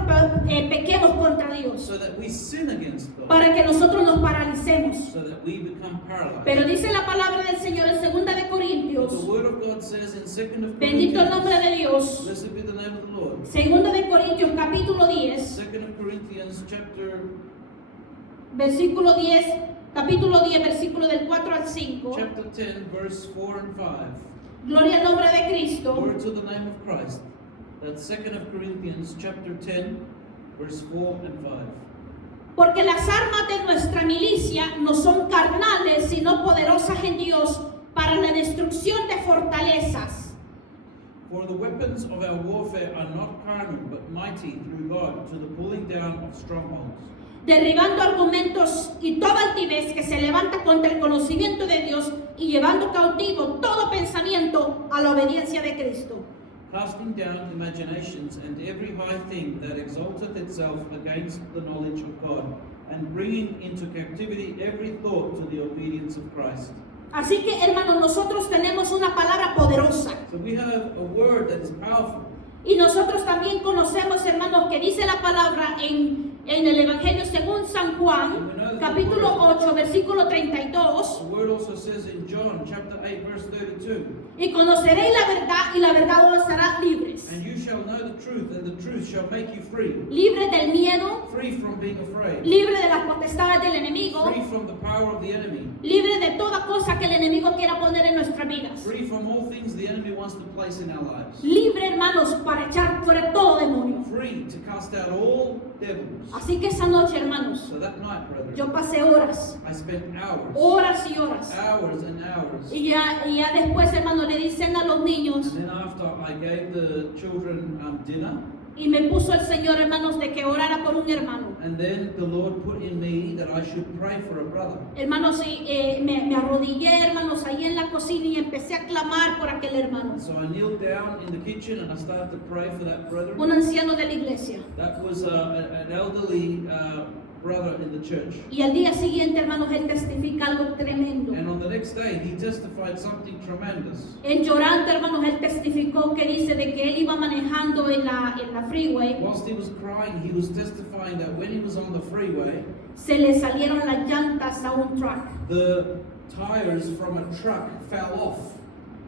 pequemos contra Dios, so that we sin against God, para que nosotros nos paralicemos. so that we become paralyzed. Pero dice la palabra del Señor en 2 de But Corintios, the word of God says in 2nd of bendito el nombre Corinthians, de Dios, blessed be the name of the Lord. 2 de Corintios capítulo 10, 2nd of Corinthians versículo 10, capítulo 10, versículo del 4 al 5. chapter 10, verse 4 and 5. Gloria al nombre de Cristo. Glory to the name of Christ. That's 2nd of Corinthians chapter 10, verse 4 and 5. Porque las armas de nuestra milicia no son carnales, sino poderosas en Dios para la destrucción de fortalezas, For the weapons of our warfare are not carnal, but mighty through God to the pulling down of strongholds, derribando argumentos y toda altivez que se levanta contra el conocimiento de Dios y llevando cautivo todo pensamiento a la obediencia de Cristo, casting down imaginations and every high thing that exalteth itself against the knowledge of God, and bringing into captivity every thought to the obedience of Christ. Así que, hermanos, nosotros tenemos una palabra poderosa. So we have a word that is powerful. Y nosotros también conocemos, hermanos, que dice la palabra en el Evangelio según San Juan, capítulo 8, versículo 32. The word also says in John chapter 8, verse 32, Y conoceréis la verdad, y la verdad os hará libres. and you shall know the truth, and the truth shall make you free. Libres del miedo, Free from being afraid. libres de las potestades del enemigo, Free from the power of the enemy. libres de toda cosa que el enemigo quiera poner en nuestras vidas. Free from all things the enemy wants to place in our lives. Libre, hermanos, para echar fuera todo demonio. Free to cast out all devils. Así que esa noche, hermanos, So that night, brethren, yo pasé horas, I spent hours y horas. and hours. Y ya después, hermano, le di cena a los niños. And then after I gave the children dinner, Y me puso el Señor, hermanos, de que orara por un hermano. and then the Lord put in me that I should pray for a brother. Hermanos, me arrodillé, hermanos, ahí en la cocina y empecé a clamar por aquel hermano. So I kneeled down in the kitchen and I started to pray for that brother. Un anciano de la iglesia. That was an elderly brother in the church. Y al día siguiente, hermanos, él testifica algo tremendo. And on the next day, he testified something tremendous. Él llorando, hermanos, él testificó que dice de que él iba manejando en la freeway, Whilst he was crying, he was testifying that when he was on the freeway, se le salieron las llantas a un truck the tires from a truck fell off.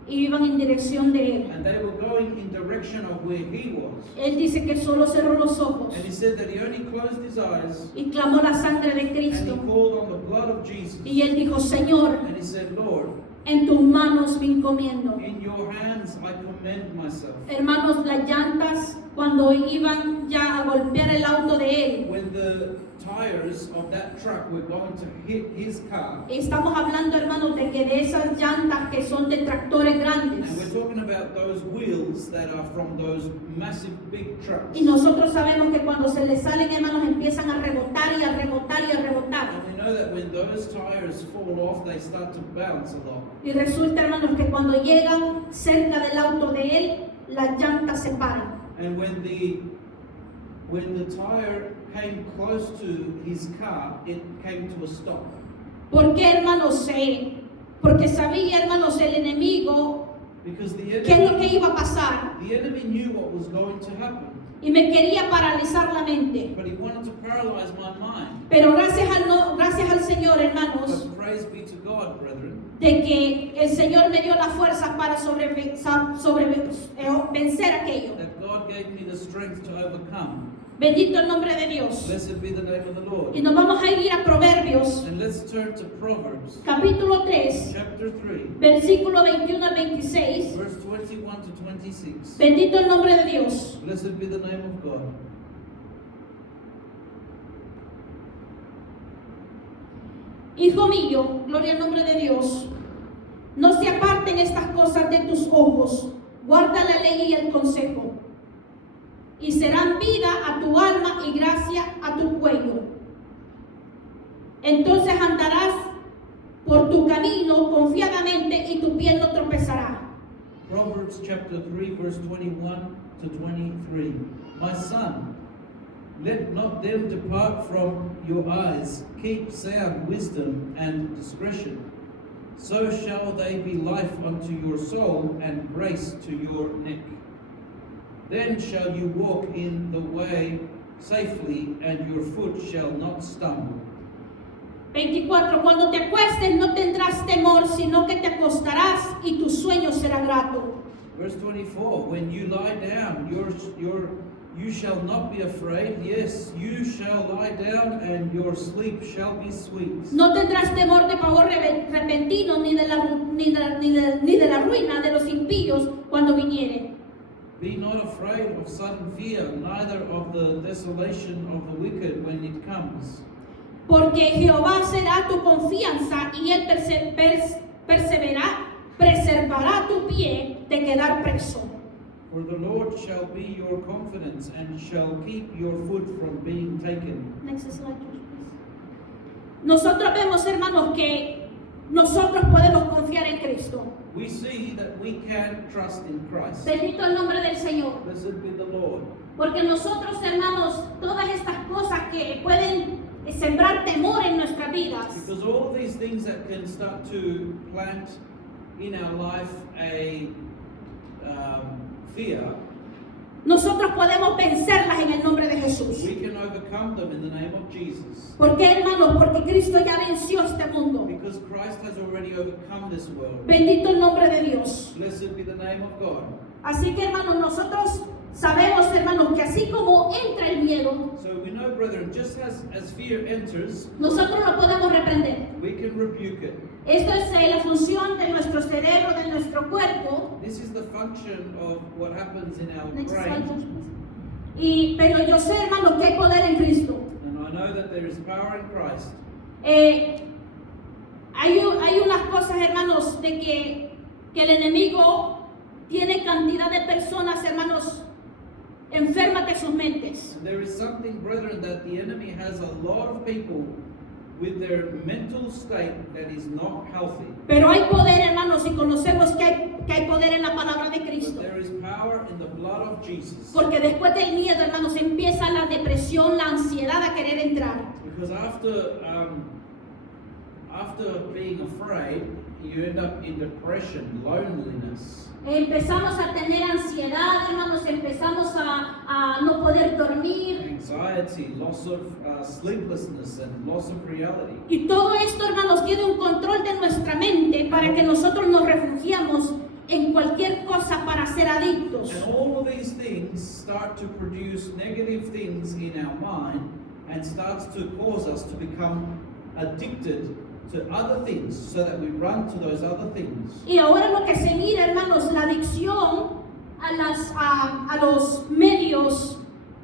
y iban en dirección de él. And they were going in direction of where he was. Él dice que solo cerró los ojos And he said that he only closed his eyes y clamó la sangre de and he Cristo. called on the blood of Jesus. Y él dijo, Señor, And he said, Lord, En tus manos me encomiendo. In your hands I commend myself. Hermanos, las llantas cuando iban ya a golpear el auto de él. When the tires of that truck were going to hit his car, Estamos hablando, hermanos, de que de esas llantas que son de tractores and grandes. we're talking about those wheels that are from those massive big trucks. Y nosotros sabemos que cuando se les salen, hermanos, empiezan a rebotar y a rebotar y a rebotar. And we know that when those tires fall off, they start to bounce a lot. Y resulta, hermanos, que cuando llegan cerca del auto de él, las llantas se paran. And when the tire came close to his car, it came to a stop. ¿Por qué, hermanos? Porque sabía, hermanos, el enemigo Because qué es lo que iba a pasar. the enemy knew what was going to happen, Y me quería paralizar la mente. but he wanted to paralyze my mind. Pero gracias al Señor, hermanos, But praise be to God, brethren, de que el Señor me dio la fuerza para vencer aquello. that God gave me the strength to overcome. Bendito el nombre de Dios. Blessed be the name of the Y Lord. nos vamos a ir a Proverbios, And let's turn to Proverbs, capítulo 3, chapter 3, versículo 21 al 26. verse 21 to 26. Bendito el nombre de Dios. Blessed be the name of God. Hijo mío, gloria al nombre de Dios, no se aparten estas cosas de tus ojos, guarda la ley y el consejo, y serán vida a tu alma y gracia a tu cuello. Entonces andarás por tu camino confiadamente y tu pie no tropezará. Proverbs chapter 3, verse 21 to 23. My son, let not them depart from your eyes. Keep sound wisdom and discretion. So shall they be life unto your soul and grace to your neck. Then shall you walk in the way safely, and your foot shall not stumble. 24. Cuando te acuestes no tendrás temor, sino que te acostarás y tu sueño será grato. Verse 24, when you lie down, you shall not be afraid. Yes, you shall lie down, and your sleep shall be sweet. No tendrás temor de pavor repentino, ni de la ruina de los impíos cuando viniere. Be not afraid of sudden fear, neither of the desolation of the wicked when it comes. Porque Jehová será tu confianza y él preservará tu pie de quedar preso. For the Lord shall be your confidence, and shall keep your foot from being taken. Next slide, please. Nosotros vemos, hermanos, que nosotros podemos confiar en Cristo. We see that we can trust in Christ. Bendito el nombre del Señor. Blessed be the Lord. Porque nosotros, hermanos, todas estas cosas que pueden sembrar temor en nuestras vidas, Because all these things that can start to plant in our life a fear, nosotros podemos vencerlas en el nombre de Jesús. we can overcome them in the name of Jesus. ¿Por qué, hermanos? Porque Cristo ya venció este mundo. Because Christ has already overcome this world. Bendito el nombre de Dios. Blessed be the name of God. Así que, hermanos, nosotros sabemos, hermanos, que así como entra el miedo, So we know, brethren, just as fear enters, nosotros lo podemos reprender. we can rebuke it. Esto es la función de nuestro cerebro, de nuestro cuerpo. This is the function of what happens in our Next slide, brain. pero yo sé, hermanos, que hay poder en Cristo. And I know that there is power in Christ. Hay unas cosas, hermanos, de que el enemigo tiene cantidad de personas, hermanos, enfermas de sus mentes. And there is something, brethren, that the enemy has a lot of people with their mental state that is not healthy. Pero hay poder, hermanos, y conocemos que hay poder en la palabra de But Cristo. there is power in the blood of Jesus. Porque después del miedo, hermanos, empieza la depresión, la ansiedad a querer entrar. Because after being afraid, you end up in depression, loneliness. Empezamos a tener ansiedad, hermanos, empezamos a no poder dormir. Anxiety, loss of sleeplessness, and loss of reality. Y todo esto, hermanos, tiene un control de nuestra mente para que nosotros nos refugiamos en cualquier cosa para ser adictos. And all of these things start to produce negative things in our mind and starts to cause us to become addicted to other things, so that we run to those other things. Y ahora lo que se mira, hermanos, la adicción a los medios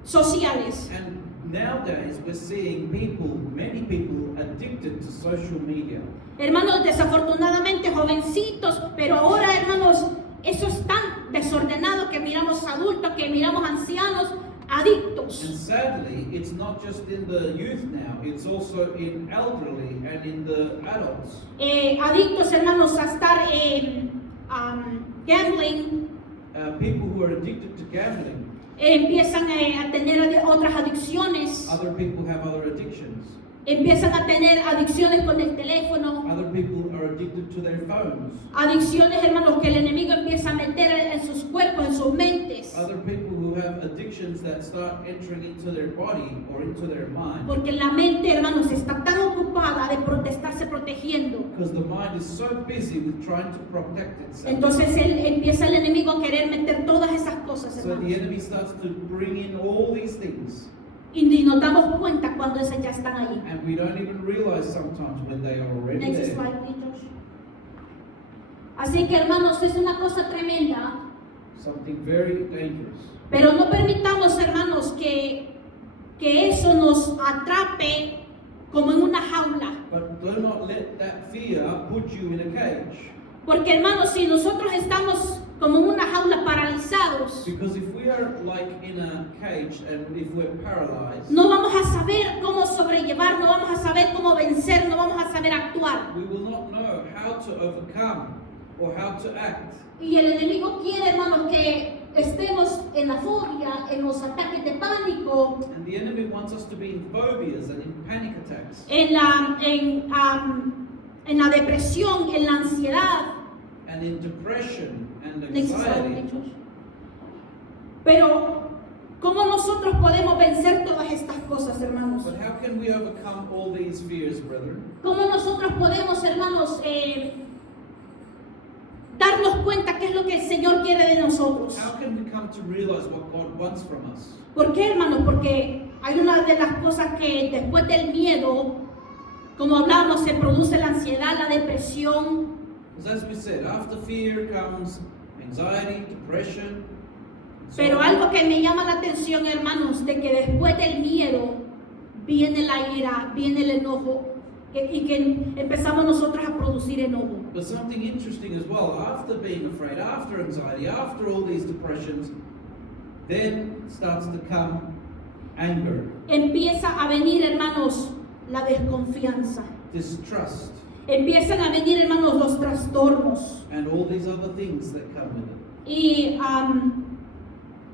sociales. And nowadays we're seeing many people addicted to social media. Hermanos, desafortunadamente jovencitos, pero ahora, hermanos, eso es tan desordenado que miramos adultos, que miramos ancianos adictos. And sadly, it's not just in the youth now, it's also in elderly and in the adults. Adictos, hermanos, a estar gambling. People who are addicted to gambling. Empiezan a tener otras adicciones. Other people have other addictions. Empiezan a tener adicciones con el teléfono. Other people are addicted to their phones. Adicciones, hermanos, que el enemigo empieza a meter en sus cuerpos, en sus mentes. Other people who have addictions that start entering into their body or into their mind. Porque la mente, hermanos, está tan ocupada de estarse protegiendo. Because the mind is so busy with trying to protect itself. Entonces empieza el enemigo a querer meter todas esas cosas, So the hermanos. enemy starts to bring in all these things. Y ni nos damos cuenta cuando esas ya están ahí. And we don't even realize sometimes when they are already Next there. slide, please, Josh. Así que, hermanos, es una cosa tremenda. Something very dangerous. Pero no permitamos, hermanos, que eso nos atrape como en una jaula. But do not let that fear put you in a cage. Porque, hermanos, si nosotros estamos como en una jaula paralizados, Because if we are like in a cage and if we're paralyzed, no vamos a saber cómo sobrellevar, no vamos a saber cómo vencer, no vamos a saber actuar. we will not know how to overcome or how to act. Y el enemigo quiere, hermanos, que estemos en la fobia, en los ataques de pánico, And the enemy wants us to be in phobias and in panic attacks, en la depresión, en la ansiedad. and in depression and Next slide, anxiety. Josh. Pero, ¿cómo nosotros podemos vencer todas estas cosas, hermanos? But how can we overcome all these fears, brethren? ¿Cómo nosotros podemos, hermanos, darnos cuenta qué es lo que el Señor quiere de nosotros? How can we come to realize what God wants from us? ¿Por qué, hermanos? Porque hay una de las cosas que después del miedo, como hablamos, se produce la ansiedad, la depresión. Because as we said, after fear comes anxiety, depression. and so Pero on. algo que me llama la atención, hermanos, de que después del miedo viene la ira, viene el enojo, y que empezamos nosotros a producir enojo. But something interesting as well, after being afraid, after anxiety, after all these depressions, then starts to come anger, Empieza a venir, hermanos, la desconfianza. distrust, Empiezan a venir, hermanos, los trastornos. and all these other things that come with it. Y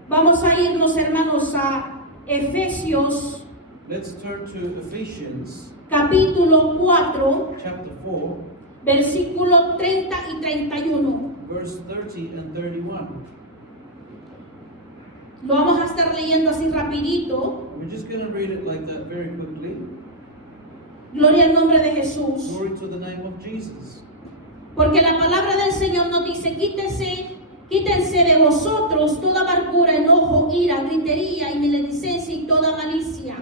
vamos a irnos, hermanos, a Efesios Let's turn to Ephesians capítulo 4, chapter 4, versículos 30 y 31. verse 30 and 31. Lo vamos a estar leyendo así rapidito. We're just going to read it like that very quickly. Gloria al nombre de Jesús. Glory to the name of Jesus. Porque la palabra del Señor nos dice, quítense de vosotros toda amargura, enojo, ira, gritería y maledicencia y toda malicia.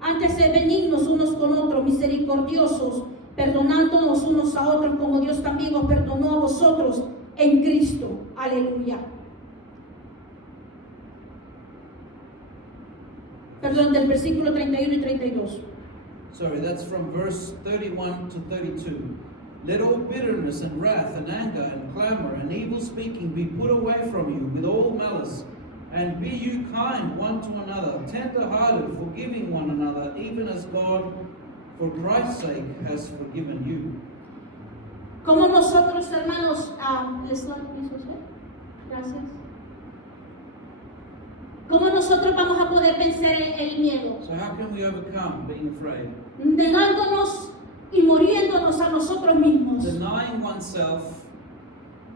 Antes de benignos unos con otros, misericordiosos, perdonándonos unos a otros como Dios también os perdonó a vosotros en Cristo. Aleluya. Perdón, del versículo 31 y 32. Sorry, that's from verse 31 to 32. Let all bitterness and wrath and anger and clamor and evil speaking be put away from you with all malice. And be you kind one to another, tender-hearted, forgiving one another, even as God, for Christ's sake, has forgiven you. Como nosotros, hermanos, gracias. ¿Cómo nosotros vamos a poder vencer el miedo? So how can we overcome being afraid? Negándonos y muriéndonos a nosotros mismos. Denying oneself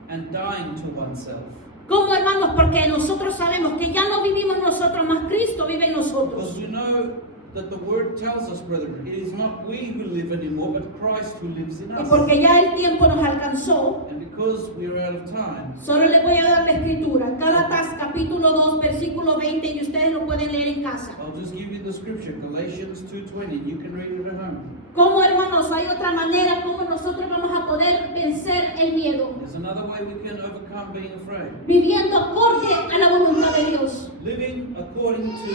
and dying to oneself. ¿Cómo, hermanos? Porque nosotros sabemos que ya no vivimos nosotros, más Cristo vive en nosotros. Because we know that the word tells us, brethren, it is not we who live anymore, but Christ who lives in Y us. porque ya el tiempo nos alcanzó, And because we are out of time, solo les voy a dar la escritura. Gálatas capítulo 2, versículo 20, y ustedes lo pueden leer en casa. I'll just give you the scripture, Galatians 2:20. You can read it at home. ¿Cómo, hermanos? Hay otra manera como nosotros vamos a poder vencer el miedo. There's another way we can overcome being afraid. Viviendo acorde a la voluntad de Dios. Living according to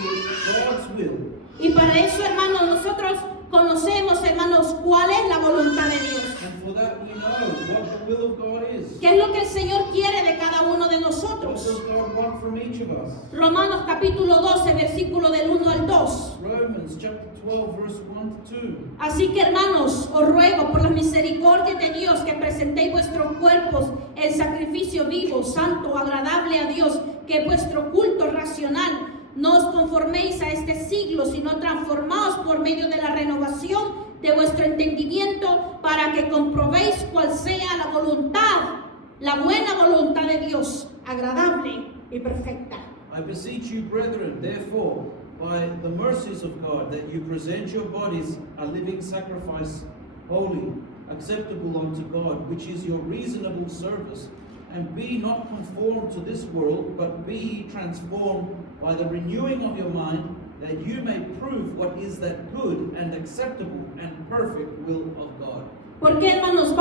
God's will. Y para eso, hermanos, nosotros conocemos, hermanos, cuál es la voluntad de Dios. And for that we know what the will of God is. ¿Qué es lo que el Señor quiere de cada uno de What nosotros? does God want from each of us? Romanos capítulo 12, versículo del 1 al 2. Romans chapter 12 verse 1 to 2. Así que, hermanos, os ruego por las misericordias de Dios que presentéis vuestros cuerpos en sacrificio vivo, santo, agradable a Dios, que es vuestro culto racional. No os conforméis a este siglo, sino transformaos por medio de la renovación de vuestro entendimiento, para que comprobéis cuál sea la voluntad, la buena voluntad de Dios, agradable y perfecta. I beseech you, brethren, therefore, by the mercies of God, that you present your bodies a living sacrifice, holy, acceptable unto God, which is your reasonable service. And be not conformed to this world, but be ye transformed by the renewing of your mind, that you may prove what is that good and acceptable and perfect will of God. Porque, hermanos,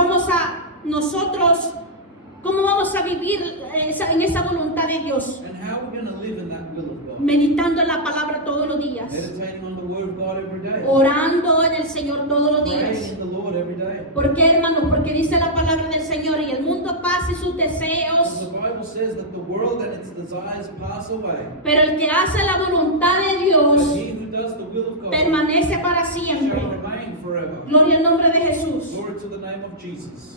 ¿cómo vamos a vivir en esa voluntad de Dios? And how are we going to live in that will of God? Meditando en la palabra todos los días, Meditating on the word of God every day. orando en el Señor todos los Praying días. in the Lord every day. ¿Por qué, hermanos? Porque dice la palabra del Señor, y el mundo pasa y sus The deseos, Bible says that the world and its desires pass away, pero el que hace la voluntad de but Dios he who does the will of God permanece para shall siempre. remain forever. Gloria al nombre de Jesús. Glory to the name of Jesus.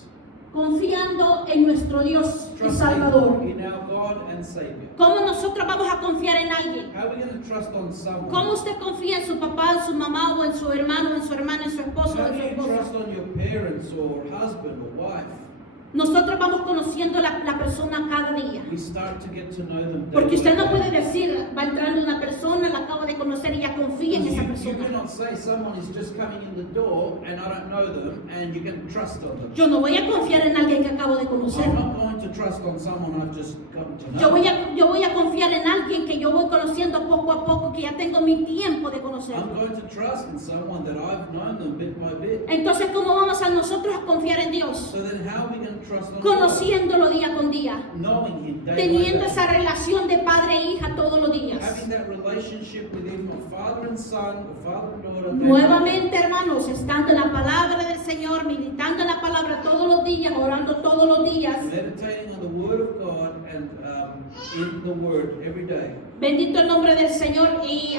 Confiando en nuestro Dios y Trusting Salvador. in our God and Savior. ¿Cómo nosotros vamos a confiar en alguien? How are we going to trust on someone? ¿Cómo usted confía en su papá, en su mamá, o en su hermano, en su hermana, en su esposo, How o en do su you esposa? trust on your parents or husband or wife? Nosotros vamos conociendo la persona cada día. We start to get to know them. day Porque usted no by puede day. decir, va entrando una persona, la acabo de conocer y ya confía en esa You persona. cannot say someone is just coming in the door and I don't know them and you can trust on them. Yo no voy a confiar en alguien que acabo de conocer. I'm not going to trust on someone I've just come to Yo know. voy a confiar en alguien que yo voy conociendo poco a poco, que ya tengo mi tiempo de conocer. I'm going to trust in someone that I've known them bit by bit. Entonces, ¿cómo vamos a nosotros a confiar en Dios? So then how are we going to trust on God? Conociéndolo día con día. Knowing Him day by Teniendo day. esa relación de padre e hija todos los días. Having that relationship with Him of father and son, or father and daughter. day by day. Nuevamente, hermanos, estando en la palabra del Señor, meditando en la palabra todos los días, orando todos los días. Meditating on the Word of God and in the Word every day. Bendito el nombre del Señor y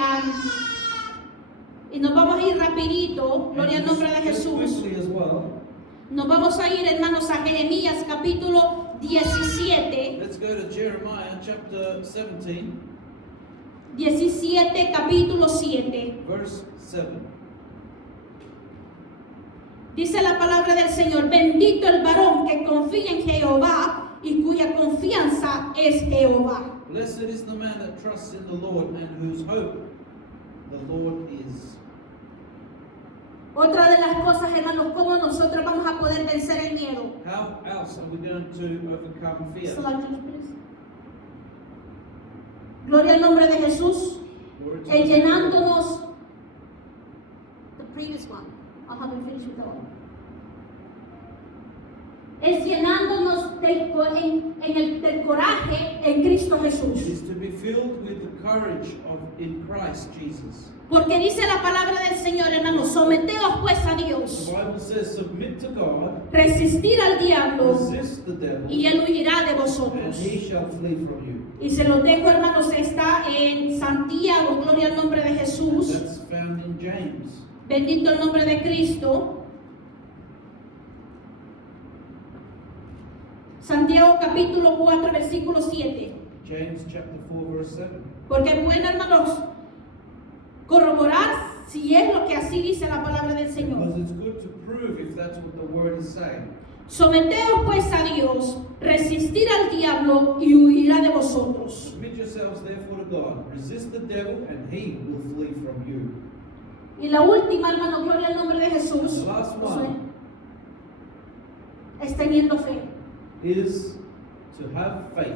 nos vamos a ir rapidito, gloria al nombre de And just Jesús. quickly as well, Nos vamos a ir, hermanos, a Jeremías capítulo 17. let's go to Jeremiah chapter 17, 17 capítulo 7. verse 7. Dice la palabra del Señor: bendito el varón que confía en Jehová y cuya confianza es Jehová. Blessed is the man that trusts in the Lord and whose hope the Lord is. Otra de las cosas, hermanos, cómo nosotros vamos a poder vencer el miedo. How else are we going to overcome fear? Gloria al nombre de Jesús. Glory to El God. llenándonos. The previous one. I'll have to finish with that one. Es llenándonos del coraje en Cristo It Jesús. is to be filled with the courage in Christ Jesus. Porque dice la palabra del Señor, hermanos, someteos pues a The Dios, Bible says, submit to God, resistir al diablo resist the devil, y él huirá de and vosotros. he shall flee from you. Y se los dejo, hermanos, está en Santiago, gloria al nombre de Jesús. That's found in James. Bendito el nombre de Cristo. Santiago capítulo 4, versículo 7. James chapter 4 verse 7. Porque es bueno, hermanos, corroborar si es lo que así dice la palabra del Señor. Because it's good to prove if that's what the word is saying. Someteos pues a Dios, resistir al diablo y huirá de vosotros. Submit yourselves therefore to God. Resist the devil and he will flee from you. Y la última, hermano, gloria al nombre de Jesús, The last one es teniendo fe. is to have faith.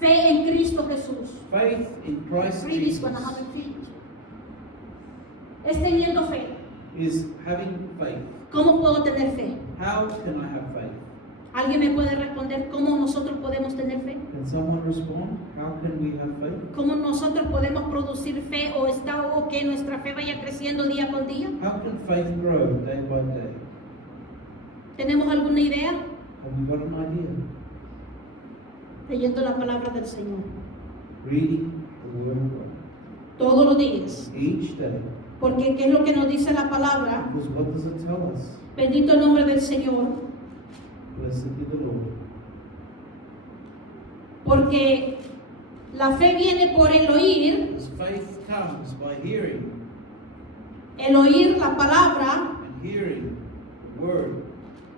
Fe en Cristo Jesús. Faith in Christ Previous Jesus. one, I haven't finished. Es teniendo fe. is having faith. ¿Cómo puedo tener fe? How can I have faith? ¿Alguien me puede responder cómo nosotros podemos tener fe? Can someone respond? How can we have faith? ¿Cómo nosotros podemos producir fe o que nuestra fe vaya creciendo día con día? How can faith grow day by day? ¿Tenemos alguna idea? Have you got an idea? Leyendo la palabra del Señor Reading the Word of God todos los días. each day. Porque ¿qué es lo que nos dice la palabra? Because what does it tell us? Bendito el nombre del Señor. Blessed be the Lord. Porque la fe viene por el oír, Because faith comes by hearing, el oír la palabra, and hearing the Word,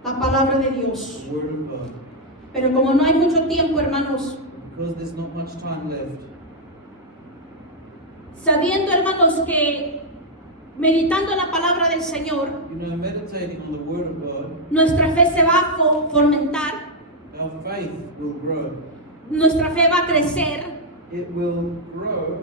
la palabra de Dios. the Word of God. Pero como no hay mucho tiempo, hermanos, Because there's not much time left. sabiendo, hermanos, que meditando en la palabra del Señor, Meditating on the Word of God, nuestra fe se va a fomentar, our faith will grow. nuestra fe va a crecer, It will grow,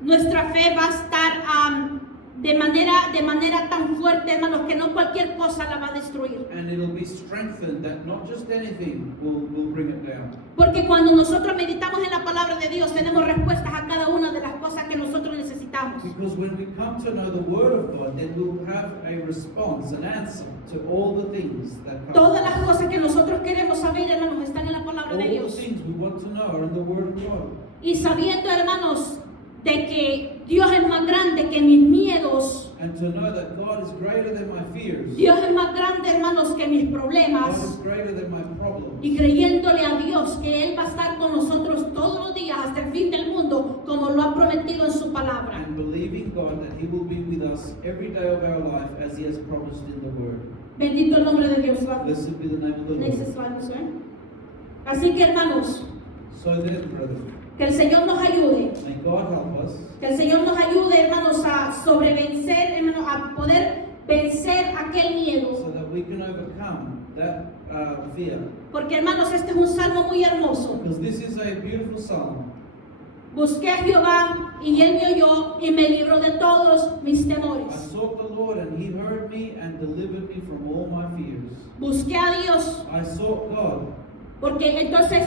nuestra fe va a estar de manera tan fuerte, hermanos, que no cualquier cosa la va a destruir. and it'll be strengthened that not just anything will bring it down. Porque cuando nosotros meditamos en la palabra de Dios, tenemos respuestas a cada una de las cosas que nosotros necesitamos. Because when we come to know the Word of God, then we'll have a response, an answer to all the things that come. Todas las cosas que nosotros queremos saber, hermanos, están en la palabra All de the Dios. things we want to know are in the Word of God. Y sabiendo, hermanos, de que Dios es más grande que mis miedos, And to know that God is greater than my fears. Dios es más grande, hermanos, que mis God problemas. is greater than my problems. Y creyéndole a Dios que Él va a estar con nosotros todos los días hasta el fin del mundo, como lo ha prometido en su palabra. And believing God that He will be with us every day of our life as He has promised in the Word. Bendito el nombre de Dios. Blessed be the name of the Next Lord. slide, sir. Así que, hermanos, So then, brethren, que el Señor nos ayude. may God help us Que el Señor nos ayude, hermanos, a sobrevencer, hermanos, a poder vencer aquel miedo. so that we can overcome that fear. Porque, hermanos, este es un salmo muy hermoso. Because this is a beautiful psalm. Busqué a Jehová y Él me oyó y me libró de todos mis I temores. sought the Lord and He heard me and delivered me from all my fears. Busqué a Dios, I sought God porque entonces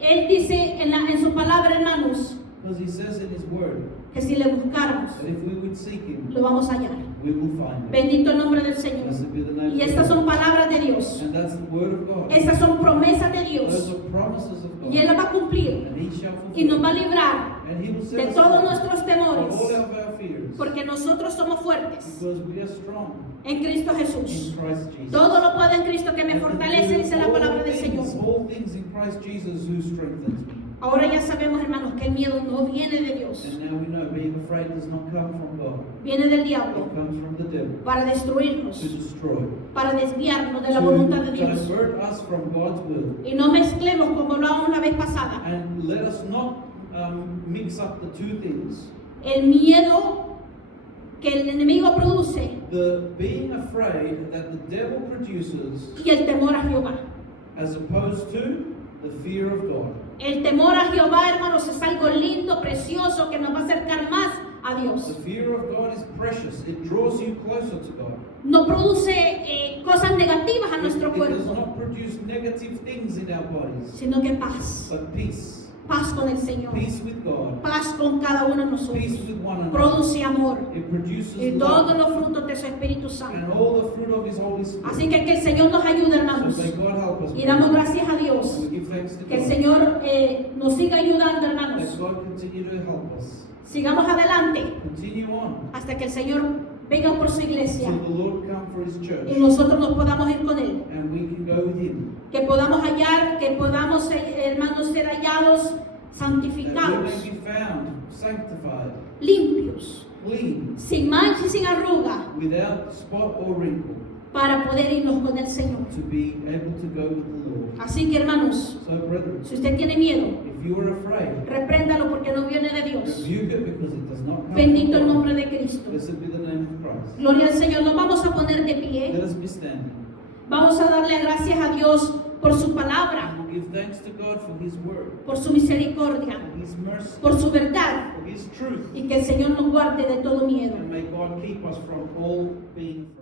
Él dice en su palabra, hermanos, because He says in His Word que si le buscáramos, that if we would seek Him, lo vamos a hallar. we will find Him. Bendito el nombre del Señor. Blessed be the name Y of estas the son Lord. palabras de Dios. And that's the Word of God. Esas son promesas de Those Dios. are promises of God. Y Él las va a cumplir. And He shall Y nos va a fulfill. librar And He will set de us todos free nuestros from temores. all of our fears. Porque nosotros somos fuertes Because we are strong en Cristo in Jesús. Christ Jesus. Todo lo puedo en Cristo que me And to fortalece, do dice la palabra del Señor. all things in Christ Jesus who strengthens me. Ahora ya sabemos, hermanos, que el miedo no viene de Dios. And now we know being afraid does not come from God. Viene del diablo It comes from the devil para destruirnos, to destroy, para desviarnos de la voluntad de to Dios. divert us from God's will. Y no mezclemos como hablábamos la vez pasada. And let us not mix up the two things. El miedo que el enemigo produce The being afraid that the devil produces y el temor a Jehová. as opposed to the fear of God. El temor a Jehová, hermanos, es algo lindo, precioso, que nos va a acercar más a The Dios. fear of God is precious. It draws you closer to God. No produce cosas negativas a nuestro It does cuerpo, not produce negative things in our bodies, sino que paz. but peace. Paz con el Señor. Peace with God. Paz con cada uno de nosotros. Peace with one another. Produce amor It produces y todos love los frutos de su Espíritu and Santo. all the fruit of His Holy Spirit. Así que el Señor nos ayude, hermanos. So may God help us. Y damos gracias a Dios. We give thanks to Que el God. Señor nos siga ayudando, Let hermanos. God continue to help us. Sigamos adelante Continue on hasta que el Señor venga por su iglesia till the Lord come for His y church nosotros nos podamos ir con Él. and we can go with Him. Que podamos hallar, que podamos, hermanos, ser hallados, That we santificados, may be found sanctified, limpios, clean, sin mancha y sin arruga, without spot or wrinkle, para poder irnos con el Señor. to be able to go with the Lord. Así que, hermanos, So, brethren, si usted tiene miedo, if you are afraid, repréndalo porque no viene de Dios. rebuke it because it does not come Bendito el from nombre God. de Cristo. Blessed be the name of Christ. Gloria al Señor. Nos vamos a poner de Let pie. us be standing. Vamos a darle gracias a Dios por su palabra, We'll give thanks to God for His word, por su misericordia, for His mercy, por su verdad for His is truth. y que el Señor nos guarde de todo miedo. And may God keep us from all being afraid.